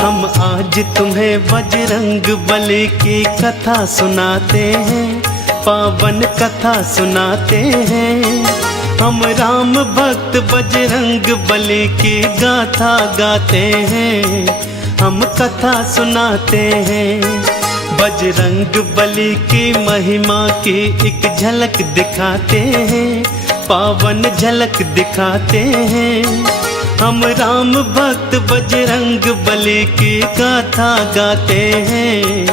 हम आज तुम्हें बजरंग बली की कथा सुनाते हैं, पावन कथा सुनाते हैं। हम राम भक्त बजरंग बली की गाथा गाते हैं, हम कथा सुनाते हैं। बजरंग बली की महिमा की एक झलक दिखाते हैं, पावन झलक दिखाते हैं। हम राम भक्त बजरंग बली की गाथा गाते हैं,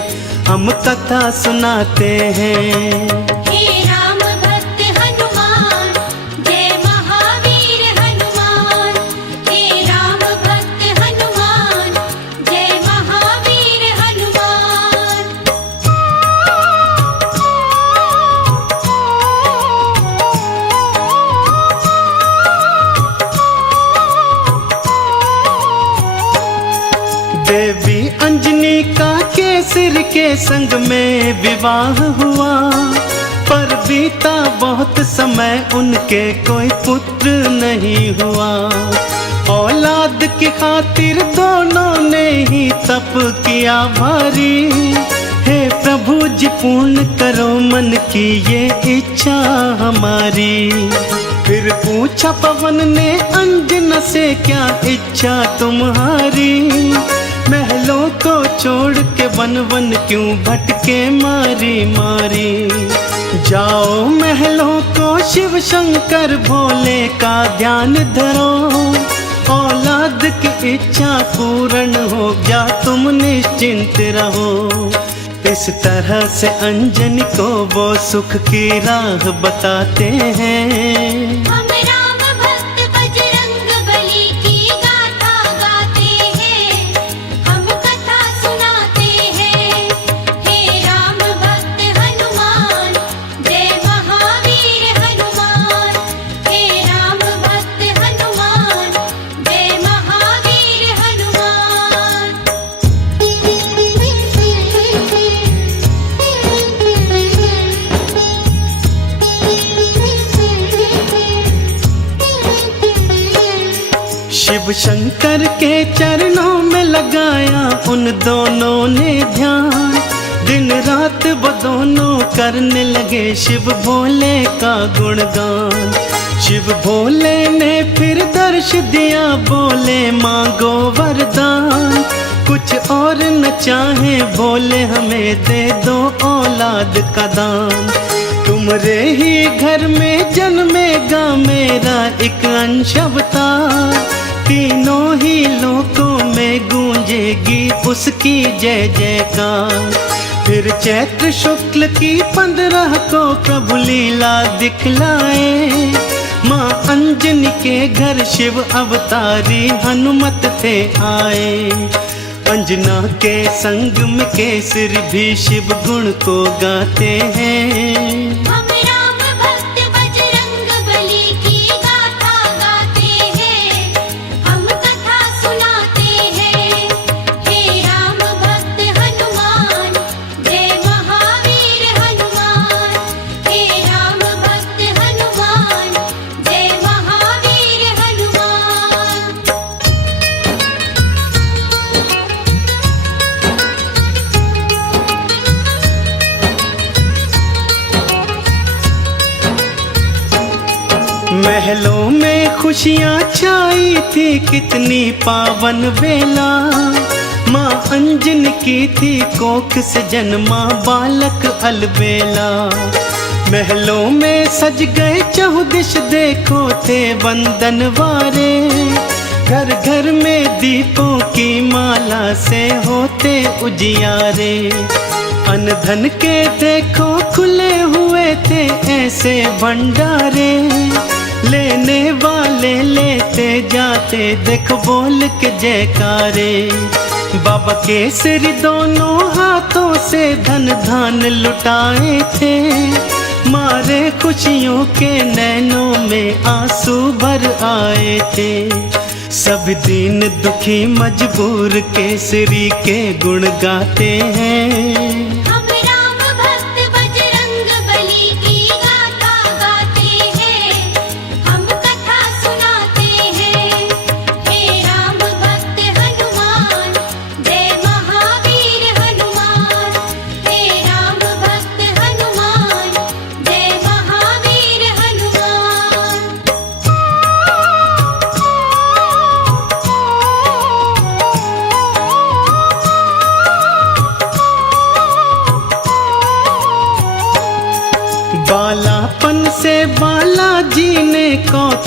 हम कथा सुनाते हैं। हे राम भक्त हनुमान, जय महावीर हनुमान। हे राम भक्त हनुमान, जय महावीर हनुमान। देवी अंजनी का केसर के संग में विवाह हुआ, पर बीता बहुत समय उनके कोई पुत्र नहीं हुआ। औलाद की खातिर दोनों ने ही तप किया भारी। हे प्रभु जी पूर्ण करो मन की ये इच्छा हमारी। फिर पूछा पवन ने अंजना से, क्या इच्छा तुम्हारी? महलों को छोड़ के वन वन क्यों भटके मारी मारी। जाओ महलों को शिव शंकर भोले का ध्यान धरो, औलाद की इच्छा पूर्ण हो गया तुम निश्चिंत रहो। इस तरह से अंजनी को वो सुख की राह बताते हैं। हम राम भक्त बजरंग बली की गाथा गाते हैं, हम कथा सुनाते हैं। हे राम भक्त हनुमान, जय महावीर हनुमान। हे राम भक्त हनुमान, जय महावीर हनुमान। शिव शंकर के चरणों में लगाया उन दोनों ने ध्यान। दिन रात वो दोनों करने लगे शिव भोले का गुणगान। शिव भोले ने फिर दर्श दिया, बोले मांगो वरदान। कुछ और न चाहे भोले हमें दे दो औलाद का दान। तुम्हारे ही घर में जन्मेगा मेरा एक अंश अवतार। तीनों ही लोकों में गूंजेगी उसकी जय जयकार। फिर चैत्र शुक्ल की 15 को प्रभु लीला दिखलाए। माँ अंजनी के घर शिव अवतारी हनुमत थे आए। अंजना के संग में केसरी भी शिव गुण को गाते हैं। हम राम भक्त बजरंग बली की गाथा गाते हैं, हम कथा सुनाते हैं। हे राम भक्त हनुमान, जय महावीर हनुमान। हे राम भक्त हनुमान, जय महावीर हनुमान। महलों में खुशियाँ छाई थी कितनी पावन बेला। माँ अंजनी की थी कोख से जन्मा बालक अलबेला। महलों में सज गए चहुदिश देखो थे बंदन वारे। घर घर में दीपों की माला से होते उजियारे। अन्न धन के देखो खुले हुए थे ऐसे भंडारे। लेने वाले लेते जाते देख बोल के जयकारे। बाबा केसरी दोनों हाथों से धन धान लुटाए थे। मारे खुशियों के नैनों में आंसू भर आए थे। सब दीन दुखी मजबूर केसरी के गुण गाते हैं। हम राम भक्त बजरंग बली की गाथा गाते हैं, हम कथा सुनाते हैं। हे राम भक्त हनुमान,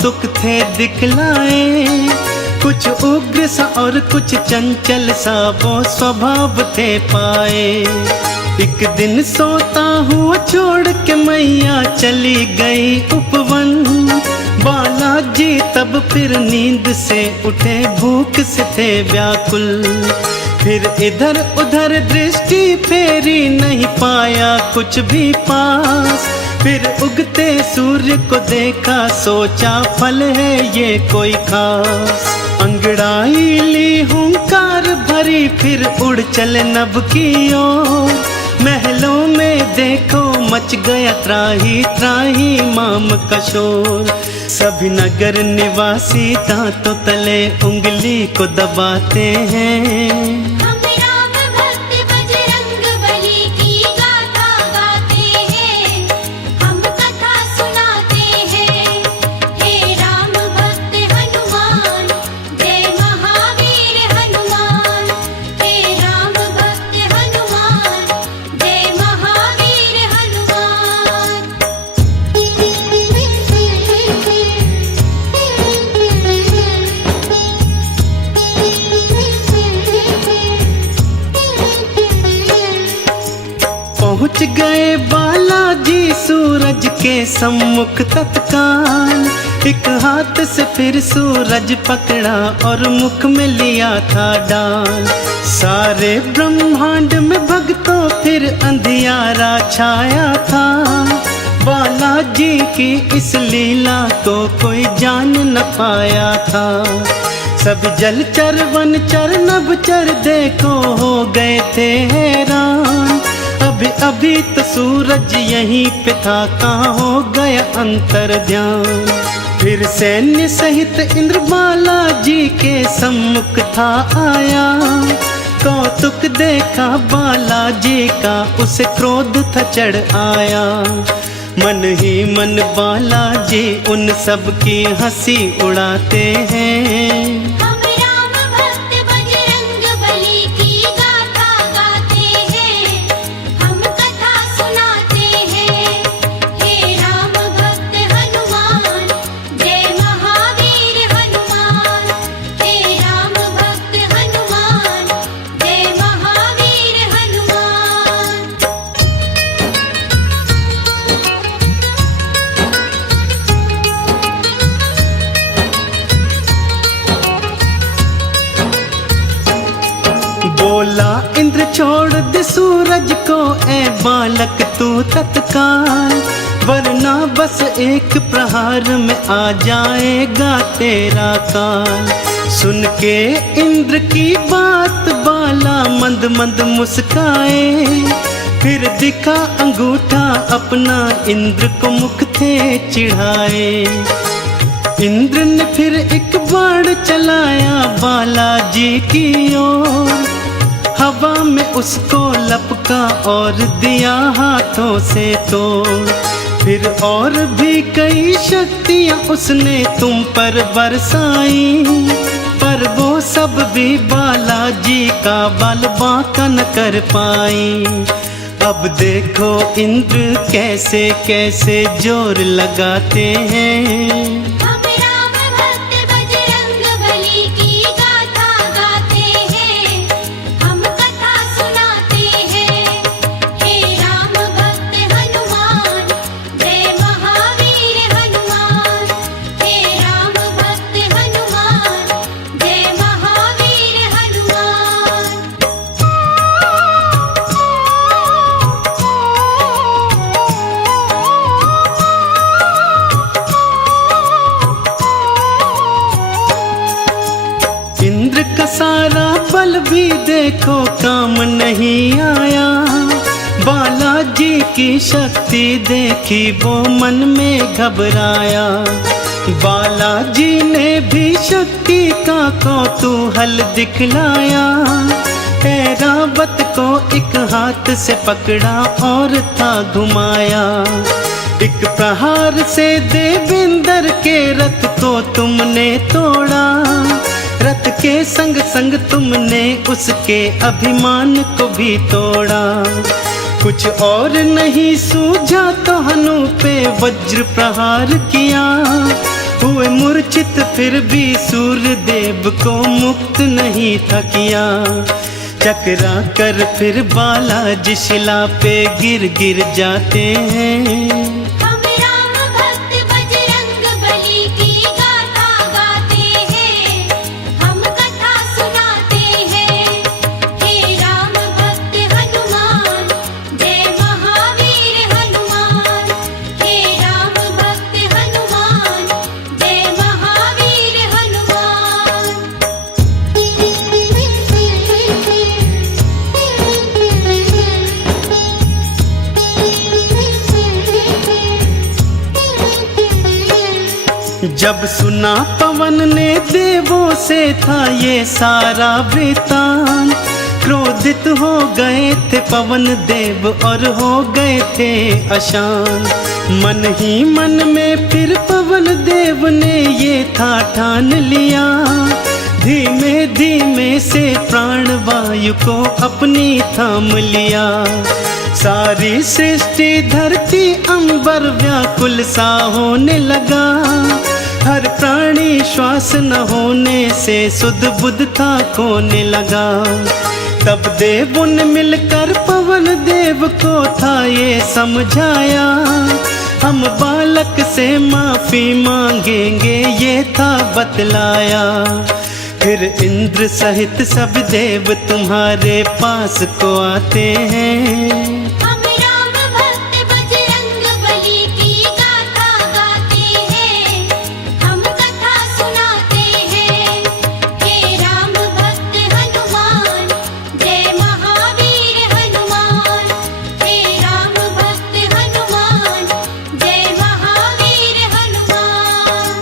कौतुक थे दिखलाए, कुछ उग्र सा और कुछ चंचल सा वो स्वभाव थे पाए। एक दिन सोता हुआ छोड़ के मैया चली गई उपवन, बालाजी तब फिर नींद से उठे, भूख से थे व्याकुल। फिर इधर उधर दृष्टि फेरी, नहीं पाया कुछ भी पास। फिर उगते सूर्य को देखा, सोचा फल है ये कोई खास। अंगड़ाई ली हुंकार भरी, फिर उड़ चले नभ की ओर। महलों में देखो मच गया त्राही त्राही माम का शोर। सभी नगर निवासी दांतों तले उंगली को दबाते हैं। हम राम भक्त बजरंग बली की गाथा गाते हैं, हम कथा सुनाते हैं। हे राम भक्त हनुमान, जय महावीर हनुमान। हे राम भक्त हनुमान, जय महावीर हनुमान। पहुँच गए बालाजी सूरज के सम्मुख तत्काल। एक हाथ से फिर सूरज पकड़ा और मुख में लिया था डाल। सारे ब्रह्मांड में भक्तों फिर अंधियारा छाया था। बालाजी की इस लीला को कोई जान न पाया था। सब जलचर वनचर नभचर देखो हो गए थे हैरान। अभी अभी तो सूरज यहीं पे था, कहाँ हो गया अंतर ध्यान। फिर सैन्य सहित इंद्र बालाजी के सम्मुख था आया। कौतुक देखा बालाजी का, उसे क्रोध था चढ़ आया। मन ही मन बालाजी उन सब की हंसी उड़ाते हैं। हम राम भक्त बजरंग बली की गाथा गाते हैं, हम कथा सुनाते हैं। हे राम भक्त हनुमान, जय महावीर हनुमान। हे राम भक्त हनुमान, जय महावीर हनुमान। बोला इंद्र छोड़ दे सूरज को, ए बालक तू तत्काल। वरना बस एक प्रहार में आ जाएगा तेरा काल। सुन के इंद्र की बात बाला मंद मंद मुस्काए। फिर दिखा अंगूठा अपना, इंद्र को मुख थे चिढ़ाए। इंद्र ने फिर एक बाण चलाया बालाजी की ओर। हवा में उसको लपका और दिया हाथों से तोड़। फिर और भी कई शक्तियां उसने तुम पर बरसाई, पर वो सब भी बालाजी का बल बांका न कर पाई। अब देखो इंद्र कैसे कैसे जोर लगाते हैं। हम राम भक्त बजरंग बली की गाथा गाते हैं, हम कथा सुनाते हैं। हे राम भक्त हनुमान, जय महावीर हनुमान। हे राम भक्त हनुमान, जय महावीर हनुमान। इंद्र का सारा बल भी देखो काम नहीं आया। बालाजी की शक्ति देखी वो मन में घबराया। बालाजी ने भी शक्ति का कौतूहल दिखलाया। ऐरावत को एक हाथ से पकड़ा और था घुमाया। एक प्रहार से देवेंद्र के रथ को तुमने तोड़ा। रथ के संग संग तुमने उसके अभिमान को भी तोड़ा। कुछ और नहीं सूझा तो हनु पे वज्र प्रहार किया। हुए मूर्छित फिर भी सूर्य देव को मुक्त नहीं था किया। चकरा कर फिर बालाजी शिला पे गिर गिर जाते हैं। हम राम भक्त बजरंग बली की गाथा गाते हैं, हम कथा सुनाते हैं। हे राम भक्त हनुमान, जय महावीर हनुमान। हे राम भक्त हनुमान, जय महावीर हनुमान। जब सुना पवन ने देवों से था ये सारा वृतांत, क्रोधित हो गए थे पवन देव और हो गए थे अशांत। मन ही मन में फिर पवन देव ने ये था ठान लिया, धीमे धीमे से प्राण वायु को अपनी थाम लिया। सारी सृष्टि धरती अंबर व्याकुल सा होने लगा, हर प्राणी श्वास न होने से सुध बुध था खोने लगा। तब देवों ने मिलकर पवन देव को था ये समझाया, हम बालक से माफी मांगेंगे ये था बतलाया। फिर इंद्र सहित सब देव तुम्हारे पास को आते हैं। हम राम भक्त बजरंग बली की गाथा गाते हैं, हम कथा सुनाते हैं। हे राम भक्त हनुमान, जय महावीर हनुमान। हे राम भक्त हनुमान, जय महावीर हनुमान।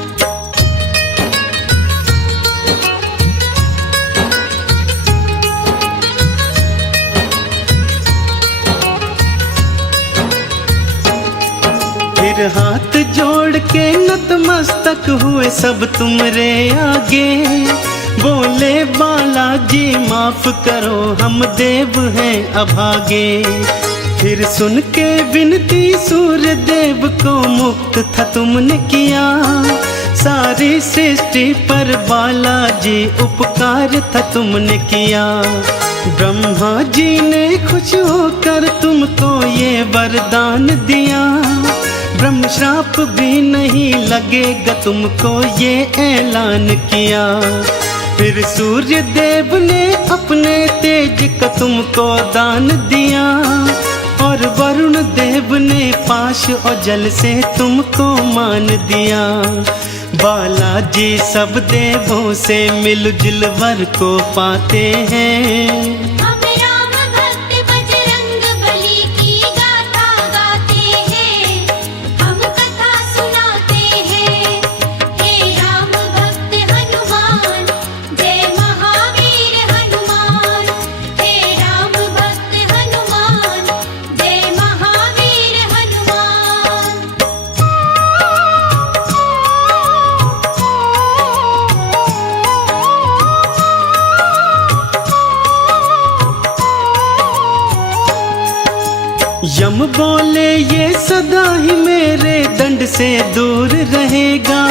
फिर हाथ जोड़ के नतमस्तक हुए सब तुमरे आगे, बोले बालाजी माफ करो हम देव हैं अभागे। फिर सुन के विनती सूर्य देव को मुक्त था तुमने किया, सारी सृष्टि पर बालाजी उपकार था तुमने किया। ब्रह्मा जी ने खुश होकर तुमको ये वरदान दिया, ब्रह्म श्राप भी नहीं लगेगा तुमको ये ऐलान किया। फिर सूर्य देव ने अपने तेज का तुमको दान दिया, और वरुण देव ने पाश और जल से तुमको मान दिया। बालाजी सब देवों से मिलजुल वर को पाते हैं। हम राम भक्त बजरंग बली की गाथा गाते हैं, हम कथा सुनाते हैं। हे राम भक्त हनुमान, जय महावीर हनुमान। हे राम भक्त हनुमान, जय महावीर हनुमान। यम बोले ये सदा ही मेरे दंड से दूर रहेगा,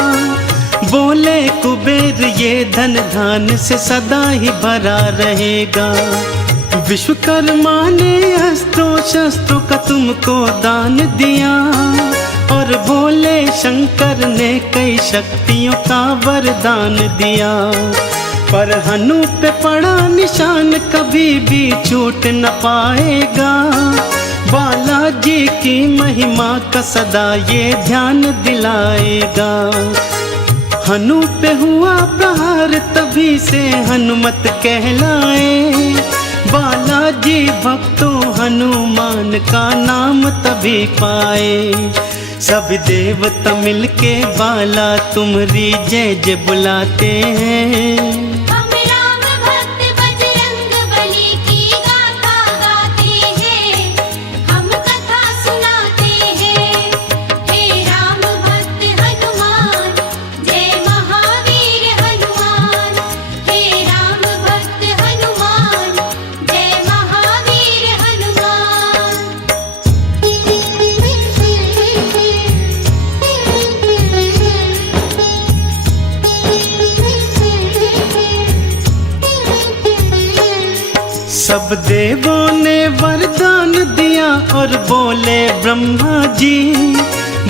बोले कुबेर ये धन धान से सदा ही भरा रहेगा। विश्वकर्मा ने अस्त्रों शस्त्रों का तुमको दान दिया, और बोले शंकर ने कई शक्तियों का वरदान दिया। पर हनु पे पड़ा निशान कभी भी छूट न पाएगा, बालाजी की महिमा का सदा ये ध्यान दिलाएगा। हनु पे हुआ प्रहार तभी से हनुमत कहलाए, बालाजी भक्तों हनुमान का नाम तभी पाए। सब देवता मिलके बाला तुम्हारी जय जय बुलाते हैं। हम राम भक्त बजरंग बली की गाथा गाते हैं, हम कथा सुनाते हैं। हे राम भक्त हनुमान, जय महावीर हनुमान। हे राम भक्त हनुमान, जय महावीर हनुमान। सब देवों ने वरदान दिया और बोले ब्रह्मा जी,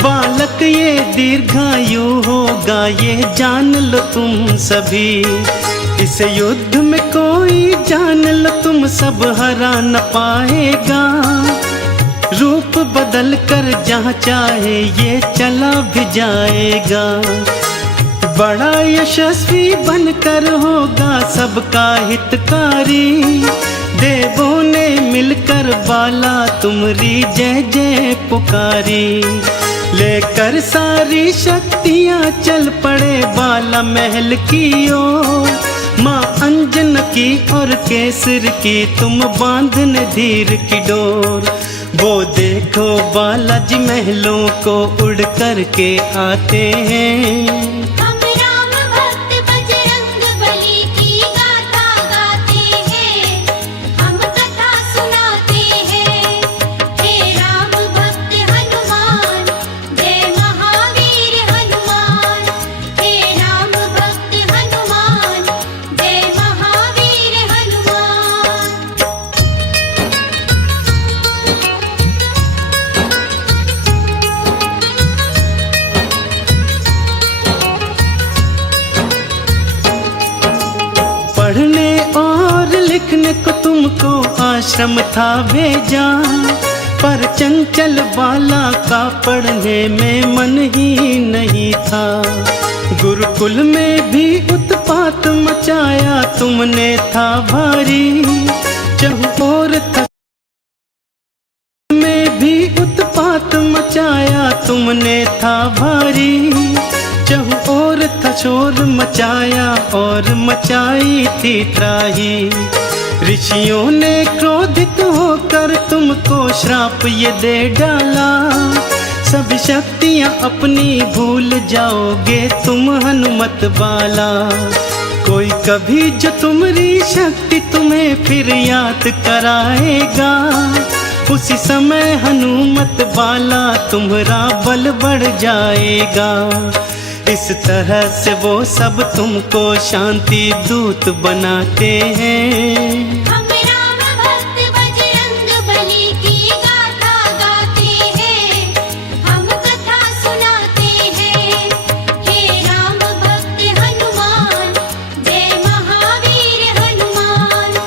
बालक ये दीर्घायु होगा, ये जान लो तुम सभी। इस युद्ध में कोई जान लो तुम सब हरा न पाएगा, रूप बदल कर जहाँ चाहे ये चला भी जाएगा। बड़ा यशस्वी बनकर होगा सबका हितकारी, देवों ने मिलकर बाला तुमरी जय जय पुकारी। लेकर सारी शक्तियाँ चल पड़े बाला महल की ओर, माँ अंजन की और केसर की तुम बांधने धीर की डोर। वो देखो बालाजी महलों को उड़ कर के आते हैं, हम राम भक्त बजरंग बली की गाथा गाते हैं, हम कथा सुनाते हैं। हे राम भक्त हनुमान, जय महावीर हनुमान। हे राम भक्त हनुमान, जय महावीर हनुमान। पढ़ने और लिखने को तुमको आश्रम था भेजा, पर चंचल बाला का पढ़ने में मन ही नहीं था। गुरुकुल में भी उत्पात मचाया तुमने था भारी, चहुओर में भी उत्पात मचाया तुमने था भारी। चहुओर था शोर मचाया और मचाई थी त्राही। ऋषियों ने क्रोधित होकर तुमको श्राप ये दे डाला, सब शक्तियाँ अपनी भूल जाओगे तुम हनुमत बाला। कोई कभी जो तुम्हारी शक्ति तुम्हें फिर याद कराएगा, उसी समय हनुमत बाला तुम्हारा बल बढ़ जाएगा। इस तरह से वो सब तुमको शांति दूत बनाते हैं। हम राम भक्त बजरंग बली की गाथा गाते हैं, हम कथा सुनाते हैं। हे राम भक्त हनुमान, जय महावीर हनुमान।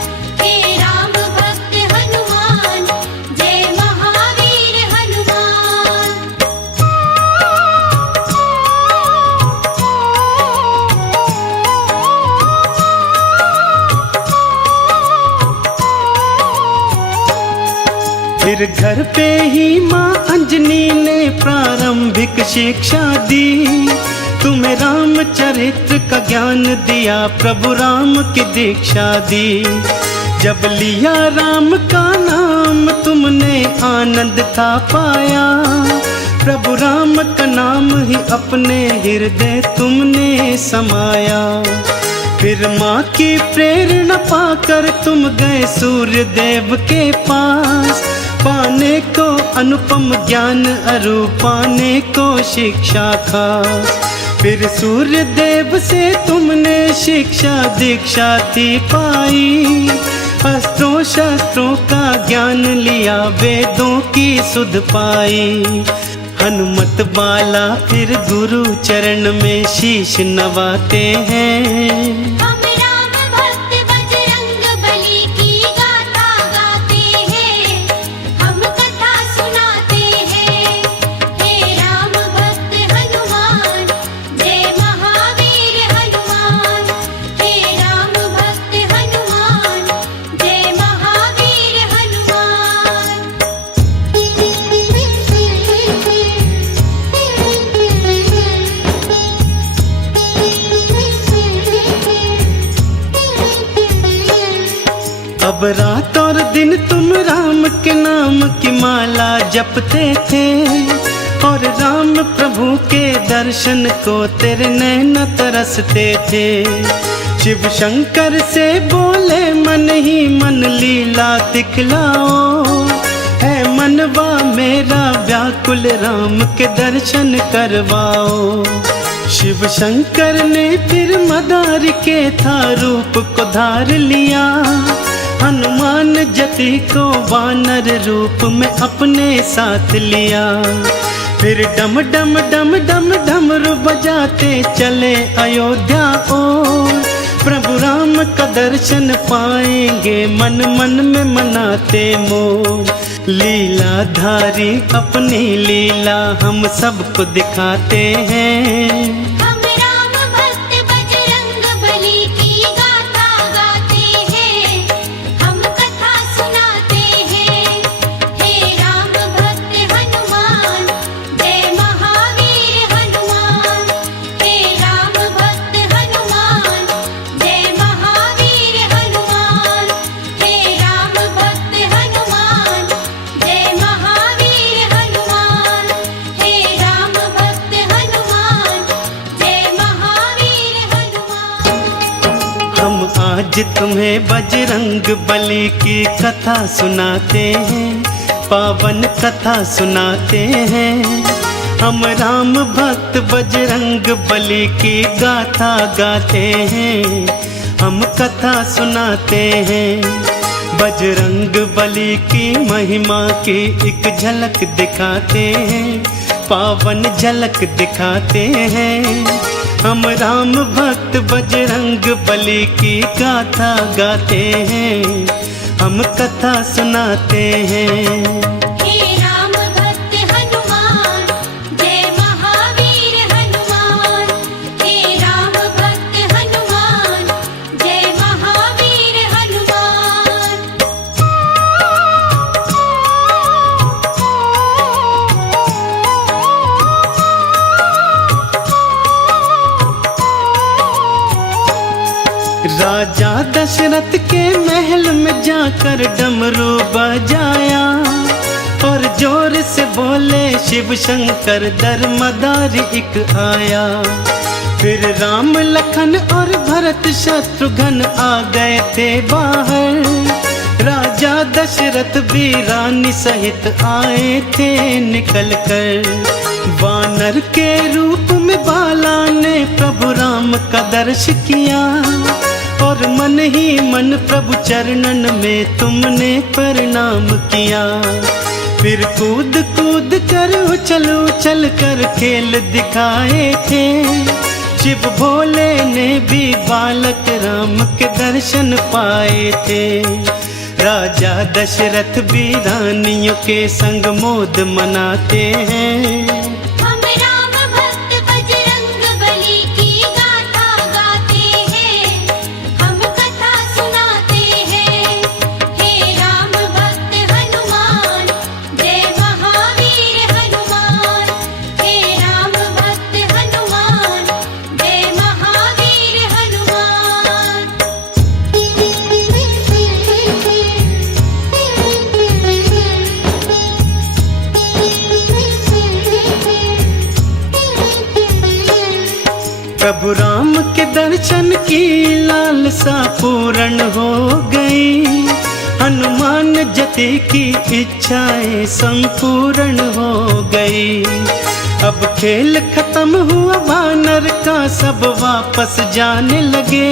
हे राम भक्त हनुमान, जय महावीर हनुमान। फिर घर पे ही माँ अंजनी ने प्रारंभिक शिक्षा दी, तुम्हें रामचरित्र का ज्ञान दिया, प्रभु राम की दीक्षा दी। जब लिया राम का नाम तुमने आनंद था पाया, प्रभु राम का नाम ही अपने हृदय तुमने समाया। फिर माँ की प्रेरणा पाकर तुम गए सूर्य देव के पास, पाने को अनुपम ज्ञान अरु पाने को शिक्षा खास। फिर सूर्य देव से तुमने शिक्षा दीक्षा थी पाई, अस्त्रों शस्त्रों का ज्ञान लिया, वेदों की सुध पाई। हनुमत बाला फिर गुरु चरण में शीश नवाते हैं। हम राम भक्त बजरंग बली की गाथा गाते हैं, हम कथा सुनाते हैं। हे राम भक्त हनुमान, जय महावीर हनुमान। हे राम भक्त हनुमान, जय महावीर हनुमान। अब रात और दिन तुम राम के नाम की माला जपते थे, और राम प्रभु के दर्शन को तेरे नैन तरसते थे। शिव शंकर से बोले मन ही मन लीला दिखलाओ, है मनवा मेरा व्याकुल राम के दर्शन करवाओ। शिव शंकर ने फिर मदार के था रूप को धार लिया, हनुमान जति को वानर रूप में अपने साथ लिया। फिर डम डम डम डम डमरू बजाते चले अयोध्या ओर। प्रभु राम का दर्शन पाएंगे मन मन में मनाते मोर। लीलाधारी अपनी लीला हम सबको दिखाते हैं। हम राम भक्त बजरंग बली की गाथा गाते हैं, हम कथा सुनाते हैं। हे राम भक्त हनुमान, जय महावीर हनुमान। हे राम भक्त हनुमान, जय महावीर हनुमान। हे राम भक्त हनुमान, जय महावीर हनुमान। हे राम भक्त हनुमान, जय महावीर हनुमान। हम आज तुम्हें बजरंग बली की कथा सुनाते हैं, पावन कथा सुनाते हैं। हम राम भक्त बजरंग बली की गाथा गाते हैं, हम कथा सुनाते हैं। बजरंग बली की महिमा की एक झलक दिखाते हैं, पावन झलक दिखाते हैं। हम राम भक्त बजरंग बली की गाथा गाते हैं, हम कथा सुनाते हैं। हे राम भक्त हनुमान, जय महावीर हनुमान। हे राम भक्त हनुमान, जय महावीर हनुमान। राजा दशरथ के महल में जाकर डमरू बजाया और जोर से बोले शिव शंकर दरमदार एक आया। फिर राम लखन और भरत शत्रुघ्न आ गए थे बाहर। राजा दशरथ भी रानी सहित आए थे निकल कर। वानर के रूप में बाला ने प्रभु राम का दर्श किया और मन ही मन प्रभु चरणन में तुमने प्रणाम किया। फिर कूद कूद कर उछल उछल कर खेल दिखाए थे। शिव भोले ने भी बालक राम के दर्शन पाए थे। राजा दशरथ भी रानियों के संग मोद मनाते हैं। हम राम भक्त बजरंग बली की गाथा गाते हैं, हम कथा सुनाते हैं। हे राम भक्त हनुमान, जय महावीर हनुमान। हे राम भक्त हनुमान, जय महावीर हनुमान। प्रभु राम के दर्शन की लालसा पूर्ण हो गई। हनुमान जति की इच्छाएं संपूर्ण हो गई। अब खेल खत्म हुआ वानर का, सब वापस जाने लगे।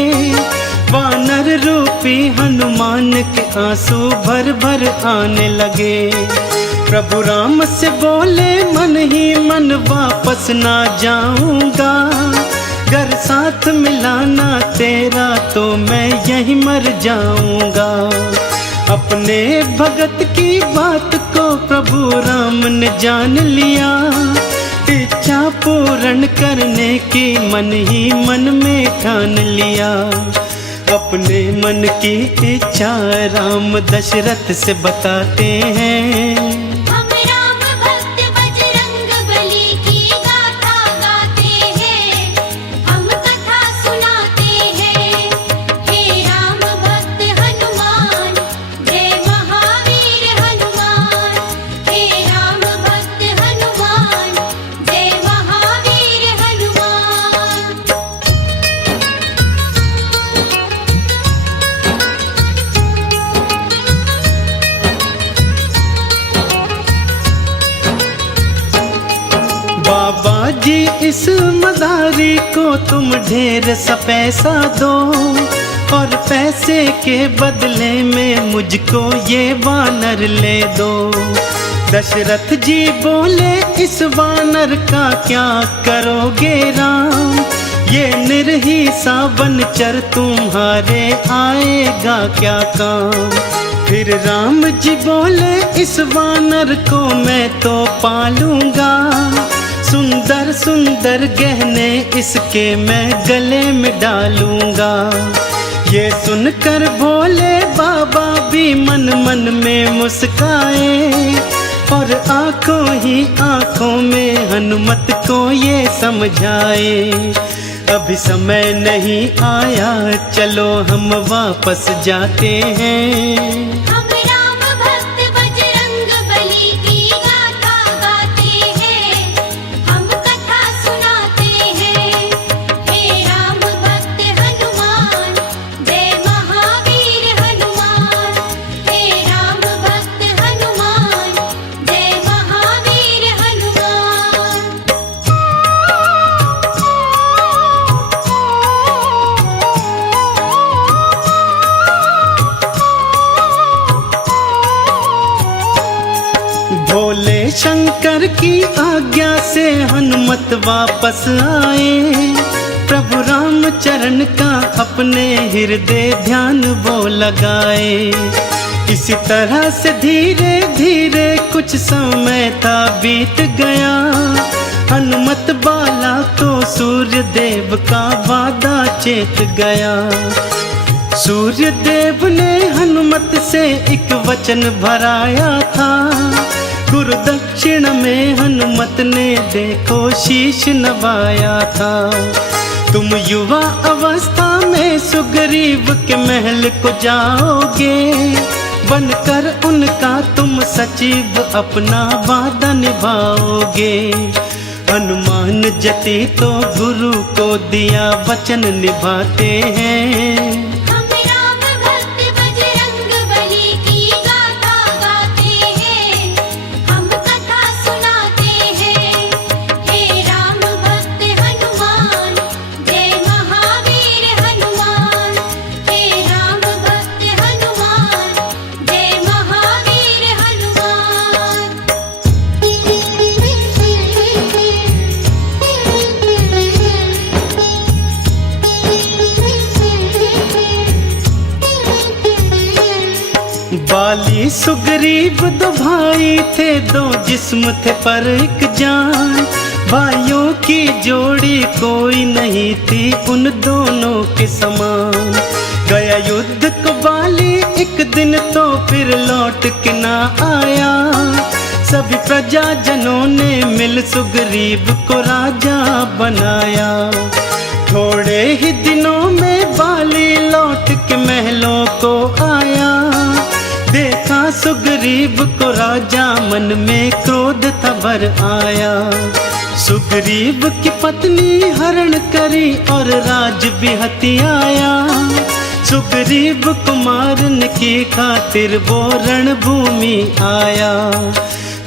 वानर रूपी हनुमान के आंसू भर भर आने लगे। प्रभु राम से बोले मन ही मन वापस ना जाऊंगा। घर साथ मिलाना तेरा तो मैं यहीं मर जाऊंगा। अपने भगत की बात को प्रभु राम ने जान लिया। इच्छा पूर्ण करने की मन ही मन में ठान लिया। अपने मन की इच्छा राम दशरथ से बताते हैं। हम राम भक्त बजरंग बली की गाथा गाते हैं, हम कथा सुनाते हैं। हे राम भक्त हनुमान, जय महावीर हनुमान। हे राम भक्त हनुमान, जय महावीर हनुमान। बाबा जी इस मदारी को तुम ढेर सा पैसा दो और पैसे के बदले में मुझको ये वानर ले दो। दशरथ जी बोले इस वानर का क्या करोगे राम, ये निर्ही सा बनचर तुम्हारे आएगा क्या काम। फिर राम जी बोले इस वानर को मैं तो पालूंगा, सुंदर सुंदर गहने इसके मैं गले में डालूंगा। ये सुनकर भोले बाबा भी मन मन में मुस्काए, और आंखों ही आंखों में हनुमत को ये समझाए। अभी समय नहीं आया, चलो हम वापस जाते हैं। हम राम भक्त बजरंग बली की गाथा गाते हैं, हम कथा सुनाते हैं। हे राम भक्त हनुमान, जय महावीर हनुमान। हे राम भक्त हनुमान, जय महावीर हनुमान। भोले शंकर की आज्ञा से हनुमत वापस आए, प्रभु राम चरण का अपने हृदय ध्यान वो लगाए। इसी तरह से धीरे धीरे कुछ समय था बीत गया, हनुमत बाला को सूर्य देव का वादा चेत गया। सूर्य देव ने हनुमत से एक वचन भराया था, गुरु दक्षिण में हनुमत ने देखो शीश नवाया था। तुम युवा अवस्था में सुग्रीव के महल को जाओगे, बनकर उनका तुम सचिव अपना वादा निभाओगे। हनुमान जति तो गुरु को दिया वचन निभाते हैं। हम राम भक्त बजरंग बली की गाथा गाते हैं, हम कथा सुनाते हैं। हे राम भक्त हनुमान, जय महावीर हनुमान। हे राम भक्त हनुमान, जय महावीर हनुमान। बाली सुग्रीव दो भाई थे, दो जिस्म थे पर एक जान। भाइयों की जोड़ी कोई नहीं थी उन दोनों के समान। गया युद्ध को बाली एक दिन तो फिर लौट के ना आया, सभी प्रजाजनों ने मिल सुग्रीव को राजा बनाया। थोड़े ही दिनों में बाली लौट के महलों को आया, देखा सुग्रीव को राजा मन में क्रोध था भर आया। सुग्रीव की पत्नी हरण करी और राज भी हथियाया, सुग्रीव को मारने की खातिर वो रणभूमि आया।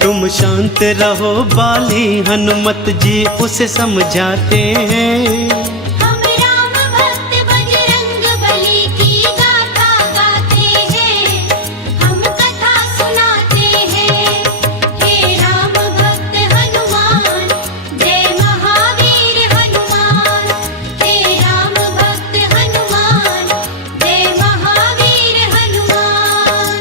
तुम शांत रहो बाली, हनुमत जी उसे समझाते हैं। हम राम भक्त बजरंग बली की गाथा गाते हैं, हम कथा सुनाते हैं। हे राम भक्त हनुमान, जय महावीर हनुमान। हे राम भक्त हनुमान, जय महावीर हनुमान।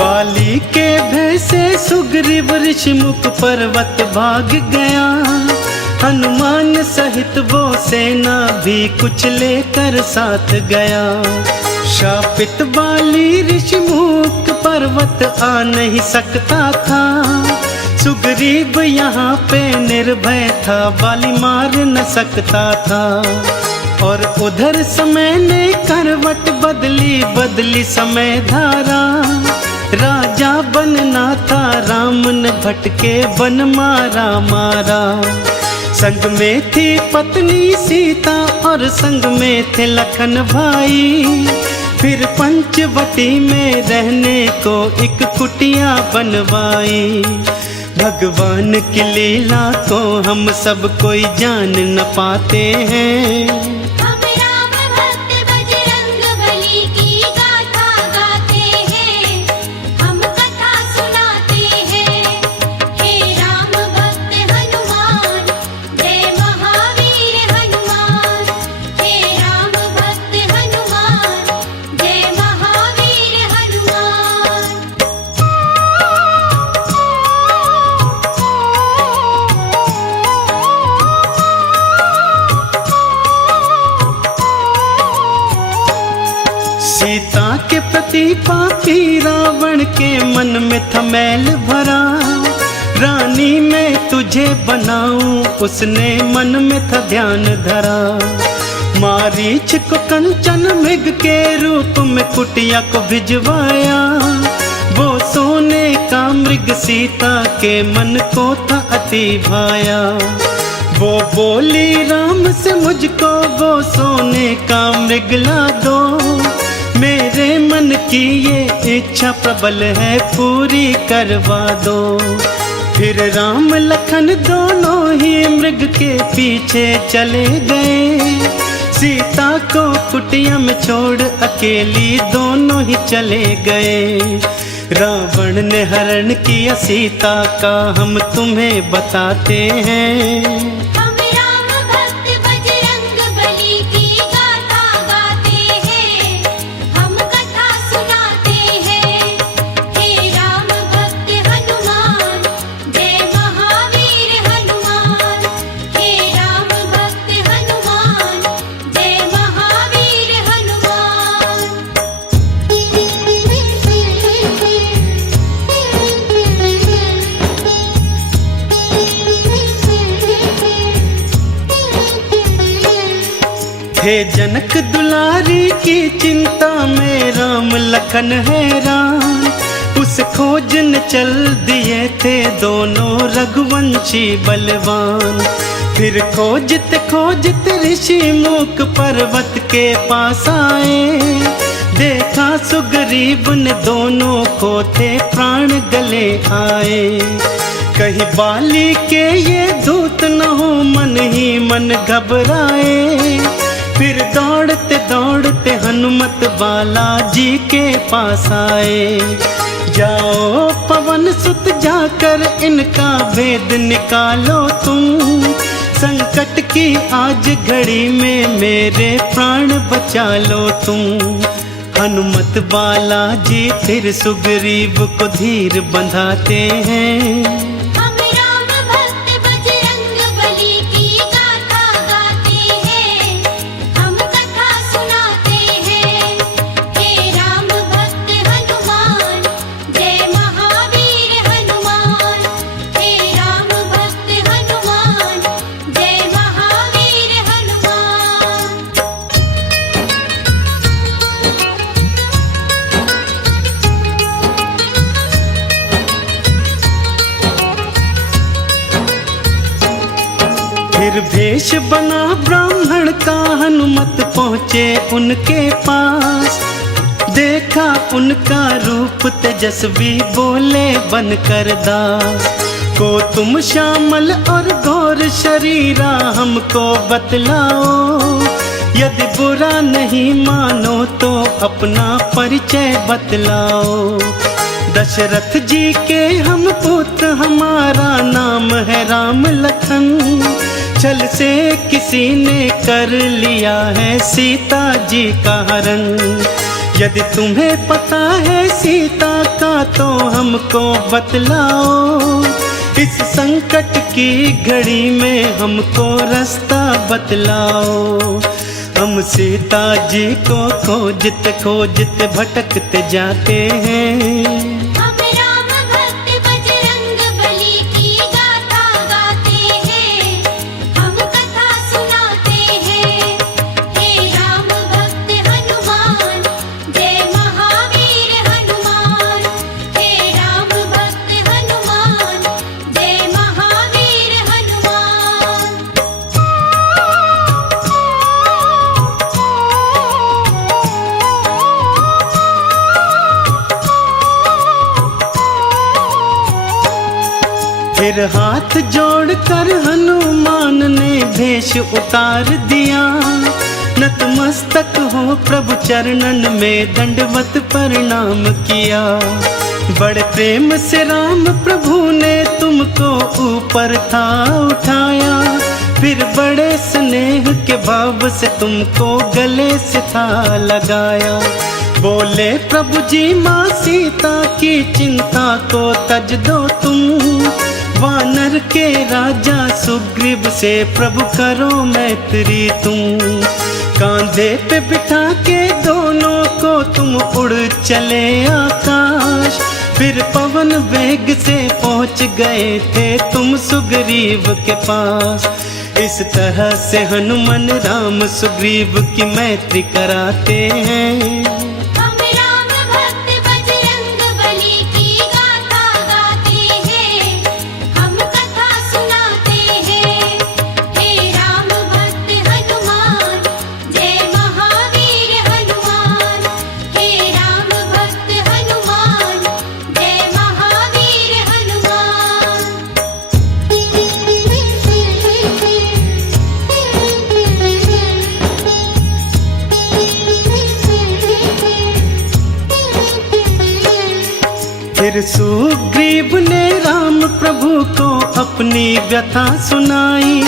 बाली के भय से सुग्रीव ऋषिमुख पर्वत भाग गया, हनुमान सहित वो सेना भी कुछ लेकर साथ गया। शापित बाली ऋषिमुख पर्वत आ नहीं सकता था, सुग्रीव यहाँ पे निर्भय था, बाली मार न सकता था। और उधर समय ने करवट बदली बदली समय धारा, राजा बनना था राम ने भटके वन मारा मारा। संग में थी पत्नी सीता और संग में थे लखन भाई, फिर पंचवटी में रहने को एक कुटिया बनवाई। भगवान की लीला को हम सब कोई जान न पाते हैं। हम राम भक्त बजरंग बली की गाथा गाते हैं, हम कथा सुनाते हैं। हे राम भक्त हनुमान, जय महावीर हनुमान। हे राम भक्त हनुमान, जय महावीर हनुमान। सीता के प्रति पापी रावण के मन में था मैल भरा। रानी मैं तुझे बनाऊं उसने मन में था ध्यान धरा। मारीच को कंचन मृग के रूप में कुटिया को भिजवाया। वो सोने का मृग सीता के मन को था अति भाया। वो बोली राम से मुझको वो सोने का मृग ला दो। मेरे मन की ये इच्छा प्रबल है पूरी करवा दो। फिर राम लखन दोनों ही मृग के पीछे चले गए। सीता को कुटिया में छोड़ अकेली दोनों ही चले गए। रावण ने हरण किया सीता का हम तुम्हें बताते हैं। हम राम भक्त बजरंग बली की गाथा गाते हैं, हम कथा सुनाते हैं। हे राम भक्त हनुमान, जय महावीर हनुमान। हे राम भक्त हनुमान, जय महावीर हनुमान। हे जनक दुलारी की चिंता में राम लखन हैरान। उस खोज न चल दिए थे दोनों रघुवंशी बलवान। फिर खोजते खोजते ऋषि मूक पर्वत के पास आए। देखा सुग्रीव ने दोनों को थे प्राण गले आए। कहीं बाली के ये दूत न हो मन ही मन घबराए। फिर दौड़ते दौड़ते हनुमत बालाजी के पास आए। जाओ पवन सुत जाकर इनका भेद निकालो तुम। संकट की आज घड़ी में मेरे प्राण बचा लो तुम। हनुमत बालाजी फिर सुग्रीव को धीर बंधाते हैं। हम राम भक्त बजरंग बली की गाथा गाते हैं, हम कथा सुनाते हैं। हे राम भक्त हनुमान, जय महावीर हनुमान। हे राम भक्त हनुमान, जय महावीर हनुमान। फिर भेष बना ब्राह्मण का हनुमत पहुँचे उनके पास। देखा उनका रूप तेजस्वी बोले बनकर दास। को तुम श्यामल और गौर शरीरा हमको बतलाओ। यदि बुरा नहीं मानो तो अपना परिचय बतलाओ। दशरथ जी के हम पुत्र हमारा नाम है राम लखन। छल से किसी ने कर लिया है सीता जी का हरण। यदि तुम्हें पता है सीता का तो हमको बतलाओ। इस संकट की घड़ी में हमको रास्ता बतलाओ। हम सीता जी को खोजते खोजते भटकते जाते हैं। हम राम भक्त बजरंग बली की गाथा गाते हैं, हम कथा सुनाते हैं। हे राम भक्त हनुमान, जय महावीर हनुमान। हे राम भक्त हनुमान, जय महावीर हनुमान। फिर हाथ जोड़कर हनुमान ने भेष उतार दिया। नतमस्तक हो प्रभु चरणन में दंडवत प्रणाम किया। बड़े प्रेम से राम प्रभु ने तुमको ऊपर था उठाया। फिर बड़े स्नेह के भाव से तुमको गले से था लगाया। बोले प्रभु जी माँ सीता की चिंता को तज दो तुम। वानर के राजा सुग्रीव से प्रभु करो मैत्री तुम। कांधे पे बिठा के दोनों को तुम उड़ चले आकाश। फिर पवन वेग से पहुंच गए थे तुम सुग्रीव के पास। इस तरह से हनुमान राम सुग्रीव की मैत्री कराते हैं। हम राम भक्त बजरंग बली की गाथा गाते हैं। हम कथा सुनाते हैं। हे राम भक्त हनुमान जय महावीर हनुमान। हे राम भक्त हनुमान जय महावीर हनुमान। फिर सुग्रीव ने राम प्रभु को अपनी व्यथा सुनाई।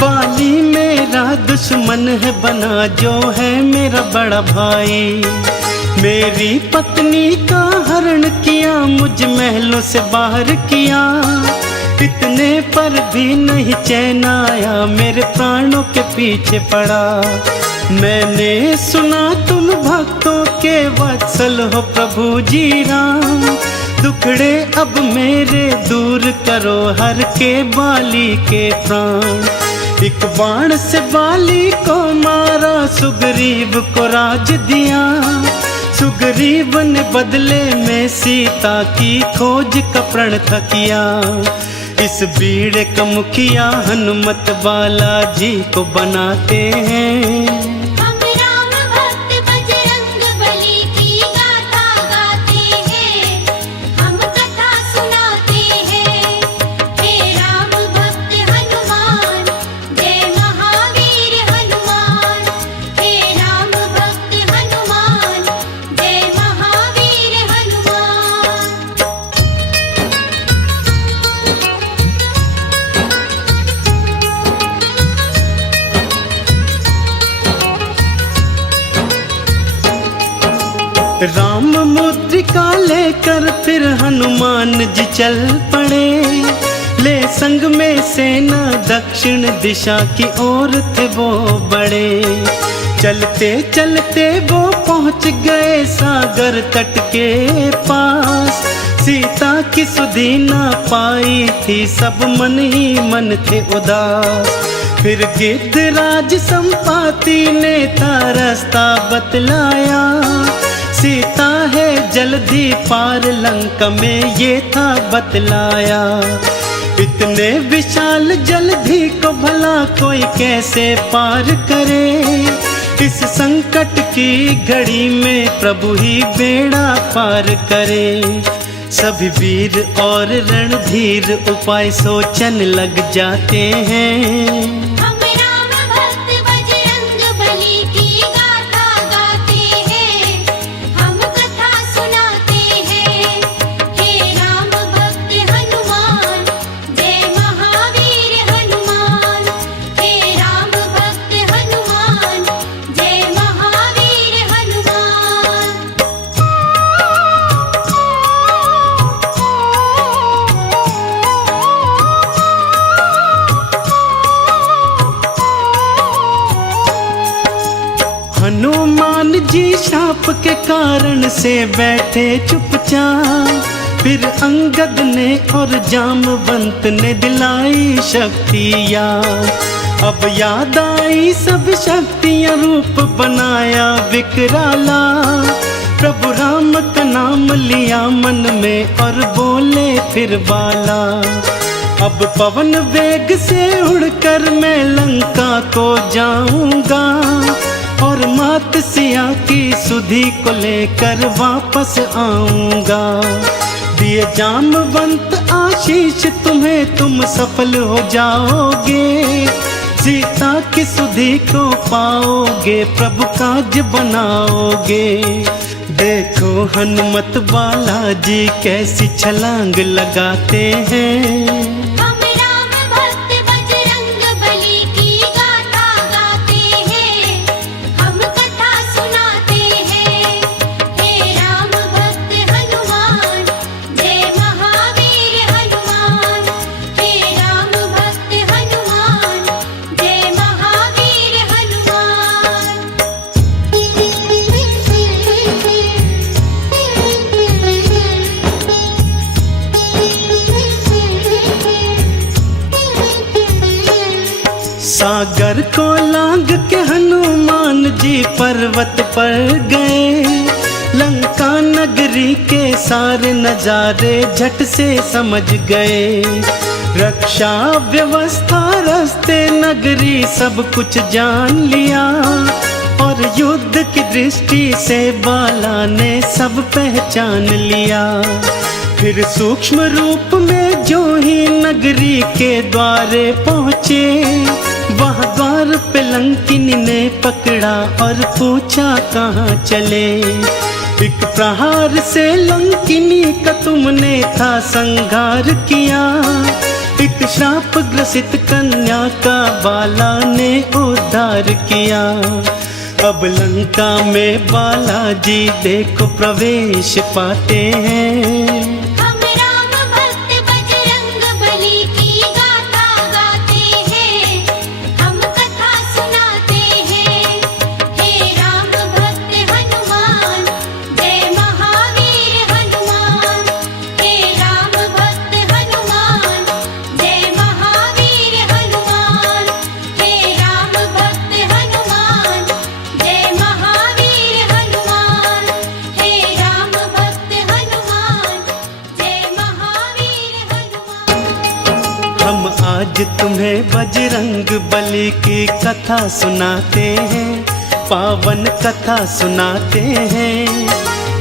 बाली मेरा दुश्मन है बना जो है मेरा बड़ा भाई। मेरी पत्नी का हरण किया मुझ महलों से बाहर किया। इतने पर भी नहीं चैन आया मेरे प्राणों के पीछे पड़ा। मैंने सुना तुम भक्तों के वत्सल हो प्रभु जी राम। दुखड़े अब मेरे दूर करो हर के बाली के प्राण। एक बाण से बाली को मारा सुग्रीव को राज दिया। सुग्रीव ने बदले में सीता की खोज का प्रण था किया। इस बीड़े का मुखिया हनुमत बाला जी को बनाते हैं। हम राम भक्त बजरंग बली की गाथा गाते हैं। हम कथा सुनाते हैं। हे राम भक्त हनुमान जय महावीर हनुमान। हे राम भक्त हनुमान जय महावीर हनुमान। राम मुद्रिका लेकर फिर हनुमान जी चल पड़े। ले संग में सेना दक्षिण दिशा की ओर थे वो बड़े। चलते चलते वो पहुंच गए सागर तट के पास। सीता की सुधि ना पाई थी सब मन ही मन थे उदास। फिर गिद्धराज संपाति ने था रास्ता बतलाया। सीता है जल्दी पार लंका में ये था बतलाया। इतने विशाल जलधि को भला कोई कैसे पार करे। इस संकट की घड़ी में प्रभु ही बेड़ा पार करे। सभी वीर और रणधीर उपाय सोचन लग जाते हैं। हम राम भक्त बजरंग बली की गाथा गाते हैं। हम कथा सुनाते हैं। हे राम भक्त हनुमान जय महावीर हनुमान। हे राम भक्त हनुमान जय महावीर हनुमान। हनुमान जी शाप के कारण से बैठे चुपचाप। फिर अंगद ने और जामवंत ने दिलाई शक्तियाँ। अब याद आई सब शक्तियाँ रूप बनाया विकराला। प्रभु राम का नाम लिया मन में और बोले फिर बाला। अब पवन वेग से उड़कर मैं लंका को जाऊंगा। और मात सिया की सुधि को लेकर वापस आऊंगा। दिए जामवंत आशीष तुम्हें, तुम सफल हो जाओगे। सीता की सुधि को पाओगे, प्रभु काज बनाओगे। देखो हनुमत बालाजी कैसी छलांग लगाते हैं। हम राम भक्त बजरंग बली की गाथा गाते हैं, हम कथा सुनाते हैं। हे राम भक्त हनुमान, जय महावीर हनुमान। हे राम भक्त हनुमान, जय महावीर हनुमान। सागर को लांग के हनुमान जी पर्वत पर गए। लंका नगरी के सारे नजारे झट से समझ गए। रक्षा व्यवस्था रास्ते नगरी सब कुछ जान लिया। और युद्ध की दृष्टि से बाला ने सब पहचान लिया। फिर सूक्ष्म रूप में जो ही नगरी के द्वारे पहुँचे, वहाँ द्वार पे लंकिनी ने पकड़ा और पूछा कहाँ चले। एक प्रहार से लंकिनी का तुमने था संहार किया। एक श्राप ग्रसित कन्या का बाला ने उद्धार किया। अब लंका में बालाजी देखो प्रवेश पाते हैं। हम राम भक्त बजरंग बली की गाथा गाते हैं, हम कथा सुनाते हैं। हे राम भक्त हनुमान, जय महावीर हनुमान। हे राम भक्त हनुमान, जय महावीर हनुमान। हे राम भक्त हनुमान, जय महावीर हनुमान। हे राम भक्त हनुमान, जय महावीर हनुमान। हम आज तुम्हें बजरंग बली की कथा सुनाते हैं, पावन कथा सुनाते हैं।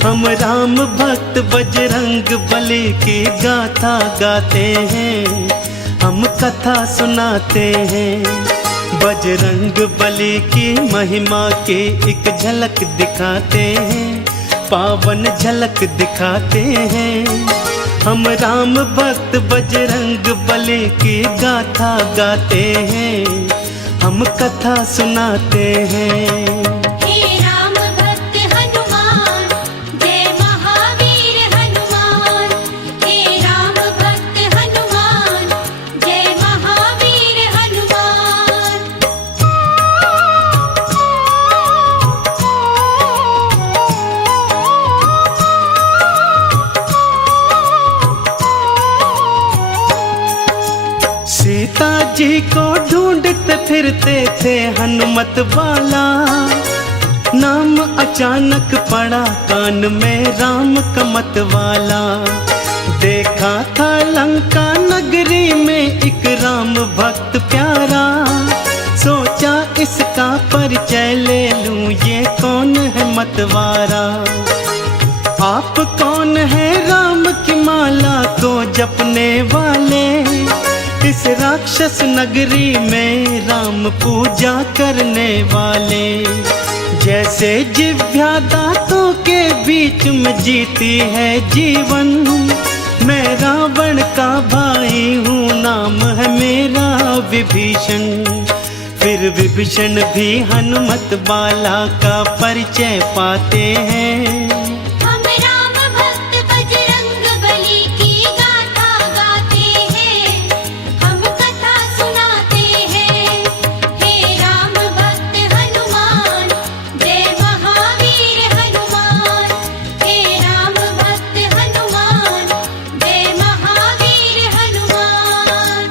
हम राम भक्त बजरंग बली की गाथा गाते हैं, हम कथा सुनाते हैं। बजरंग बली की महिमा की एक झलक दिखाते हैं, पावन झलक दिखाते हैं। हम राम भक्त बजरंग बली की गाथा गाते हैं, हम कथा सुनाते हैं। हे राम भक्त हनुमान, जय महावीर हनुमान। हे राम भक्त हनुमान, जय महावीर हनुमान। सीता जी को ढूंढते फिरते थे हनुमत बाला। नाम अचानक पड़ा कान में राम का मत वाला। देखा था लंका नगरी में एक राम भक्त प्यारा। सोचा इसका परिचय ले लूं, ये कौन है मतवारा। आप कौन है राम की माला को जपने वाले। इस राक्षस नगरी में राम पूजा करने वाले। जैसे जिह्वा दांतों के बीच में जीती है जीवन। मैं रावण का भाई हूँ, नाम है मेरा विभीषण। फिर विभीषण भी हनुमत बाला का परिचय पाते हैं। हम राम भक्त बजरंग बली की गाथा गाते हैं, हम कथा सुनाते हैं। हे राम भक्त हनुमान, जय महावीर हनुमान। हे राम भक्त हनुमान, जय महावीर हनुमान।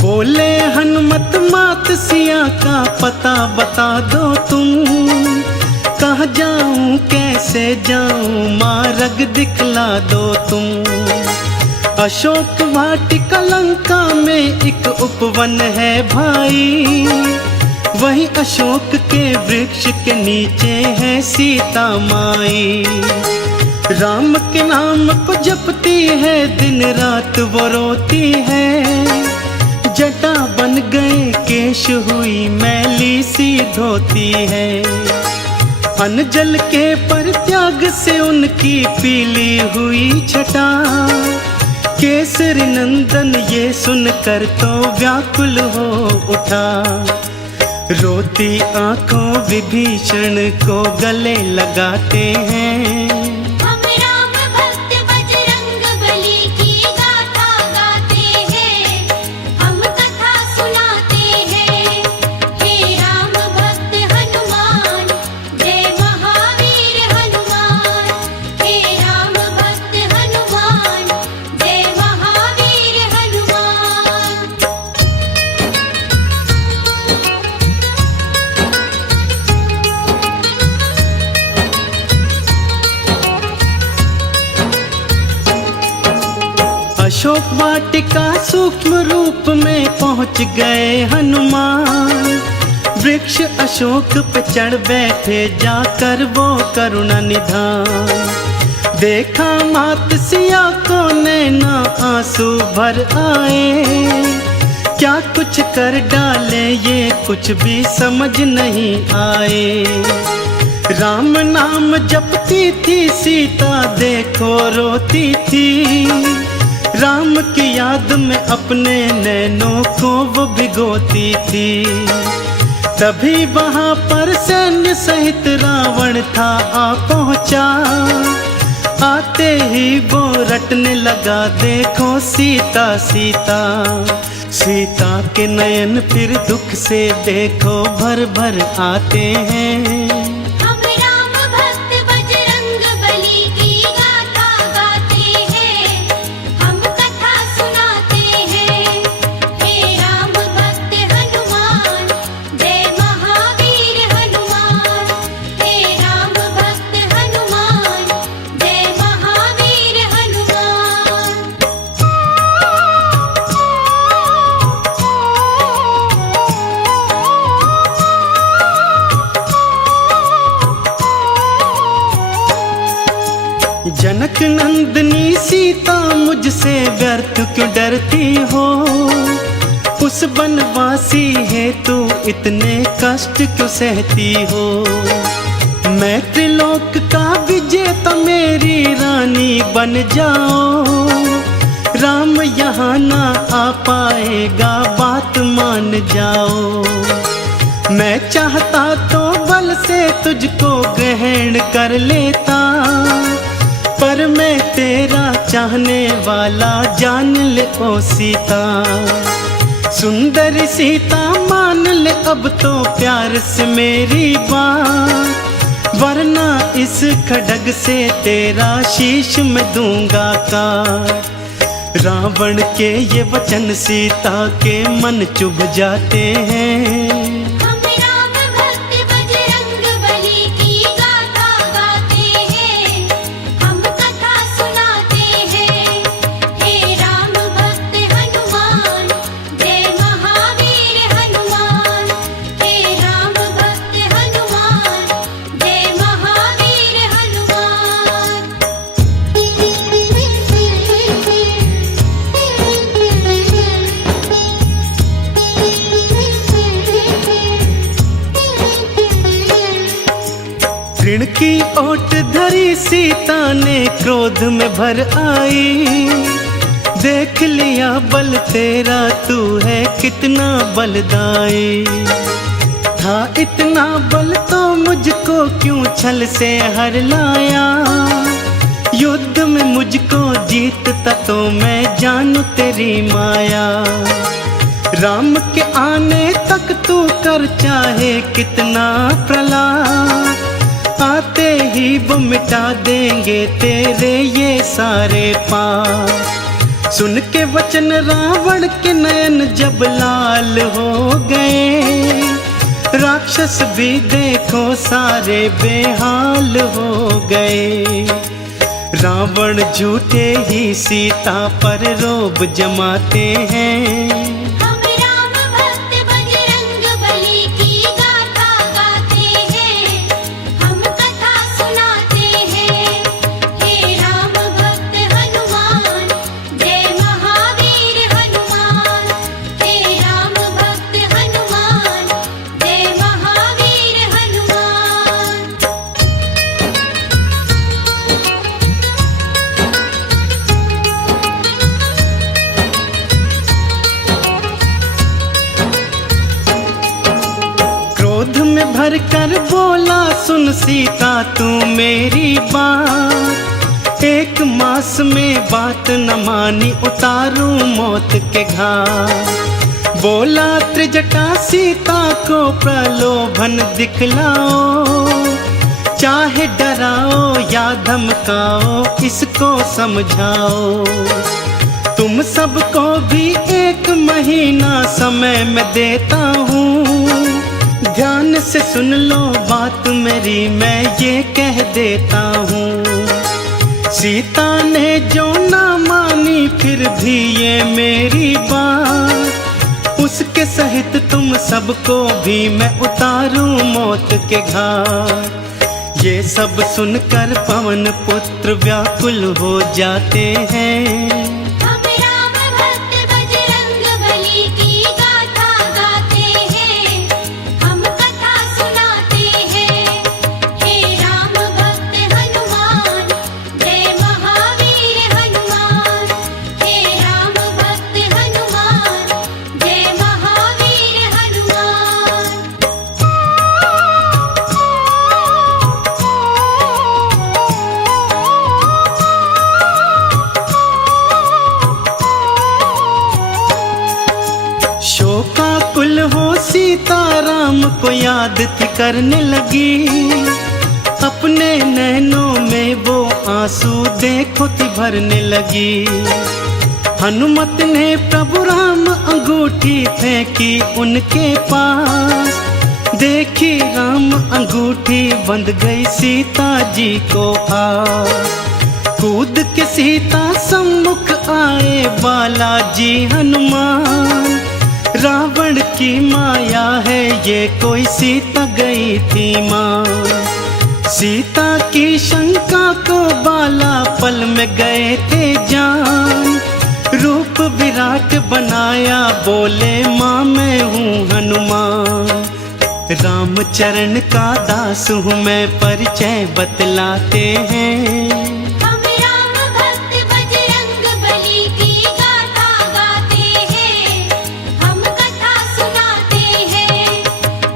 बोले हनुमत मात सिया का पता बता दो तुम। कहाँ जाऊं कैसे जाऊं मार्ग दिखला दो तुम। अशोक वाटिका लंका में एक उपवन है भाई, वही अशोक के वृक्ष के नीचे है सीता माई। राम के नाम को जपती है, दिन रात वो रोती है। जटा बन गए केश हुई मैली सी धोती है। अनजल के परित्याग से उनकी पीली हुई छटा। केसरी नंदन ये सुनकर तो व्याकुल हो उठा। रोती आंखों विभीषण को गले लगाते हैं। हम राम भक्त बजरंग बली की गाथा गाते हैं, हम कथा सुनाते हैं। हे राम भक्त हनुमान, जय महावीर हनुमान। हे राम भक्त हनुमान, जय महावीर हनुमान। अशोक वाटिका सूक्ष्म रूप में पहुंच गए हनुमान। वृक्ष अशोक पे चढ़ बैठे, जाकर वो करुणा निधान। देखा मात सिया को नैना आंसू भर आए। क्या कुछ कर डाले ये कुछ भी समझ नहीं आए। राम नाम जपती थी सीता, देखो रोती थी। राम की याद में अपने नैनों को वो भिगोती थी। तभी वहां पर सैन्य सहित रावण था आ पहुंचा। आते ही वो रटने लगा, देखो सीता सीता। सीता के नयन फिर दुख से देखो भर भर आते हैं। हम राम भक्त बजरंग बली की गाथा गाते हैं, हम कथा सुनाते हैं। हे राम भक्त हनुमान, जय महावीर हनुमान। हे राम भक्त हनुमान, जय महावीर हनुमान। जनक नंदनी सीता, मुझसे व्यर्थ क्यों डरती हो। उस बनवासी है तू इतने कष्ट क्यों सहती हो। मैं त्रिलोक का विजेता, मेरी रानी बन जाओ। राम यहाँ ना आ पाएगा, बात मान जाओ। मैं चाहता तो बल से तुझको ग्रहण कर लेता, पर मैं तेरा चाहने वाला जान ले ओ सीता। सुंदर सीता मान ले अब तो प्यार से मेरी बात, वरना इस खड्ग से तेरा शीश मैं दूंगा काट। रावण के ये वचन सीता के मन चुभ जाते हैं। हम राम भक्त बजरंग बली की गाथा गाते हैं, हम कथा सुनाते हैं। हे राम भक्त हनुमान, जय महावीर हनुमान। हे राम भक्त हनुमान, जय महावीर हनुमान। ऋण की ओट धरी सीता ने क्रोध में भर आई। देख लिया बल तेरा, तू है कितना बलदाई। था इतना बल तो मुझको क्यों छल से हर लाया। युद्ध में मुझको जीतता तो मैं जानू तेरी माया। राम के आने तक तू कर चाहे कितना प्रलाप, आते ही वो मिटा देंगे तेरे ये सारे पाप। सुन के वचन रावण के नयन जब लाल हो गए। राक्षस भी देखो सारे बेहाल हो गए। रावण झूठे ही सीता पर रोब जमाते हैं। हम राम भक्त बजरंग बली की गाथा गाते हैं, हम कथा सुनाते हैं। हे राम भक्त हनुमान, जय महावीर हनुमान। हे राम भक्त हनुमान, जय महावीर हनुमान। क्रोध में भर कर बोला, सुन सीता तू मेरी बात। एक मास में बात न मानी, उतारूं मौत के घाट। बोला त्रिजटा सीता को प्रलोभन दिखलाओ, चाहे डराओ या धमकाओ, इसको समझाओ। तुम सबको भी 1 महीना समय मैं देता हूँ, ध्यान से सुन लो बात मेरी, मैं ये कह देता हूँ। सीता ने जो ना मानी फिर भी ये मेरी बात, उसके सहित तुम सबको भी मैं उतारूं मौत के घाट। ये सब सुनकर पवन पुत्र व्याकुल हो जाते हैं। हम राम भक्त बजरंग बली की गाथा गाते हैं, हम कथा सुनाते हैं। हे राम भक्त हनुमान, जय महावीर हनुमान। हे राम भक्त हनुमान, जय महावीर हनुमान। शोकाकुल हो सीता राम को याद थी करने लगी, अपने नैनों में वो आंसू देखो थी भरने लगी। हनुमत ने प्रभु राम अंगूठी फेंकी उनके पास, देखी राम अंगूठी बंध गई सीता जी को पास। कूद के सीता सम्मुख आए बालाजी हनुमान, रावण की माया है ये कोई सीता गई थी माँ। सीता की शंका को बाला पल में गए थे जान, रूप विराट बनाया बोले माँ मैं हूँ हनुमान। रामचरण का दास हूँ मैं परिचय बतलाते हैं। हम राम भक्त बजरंग बली की गाथा गाते हैं, हम कथा सुनाते हैं।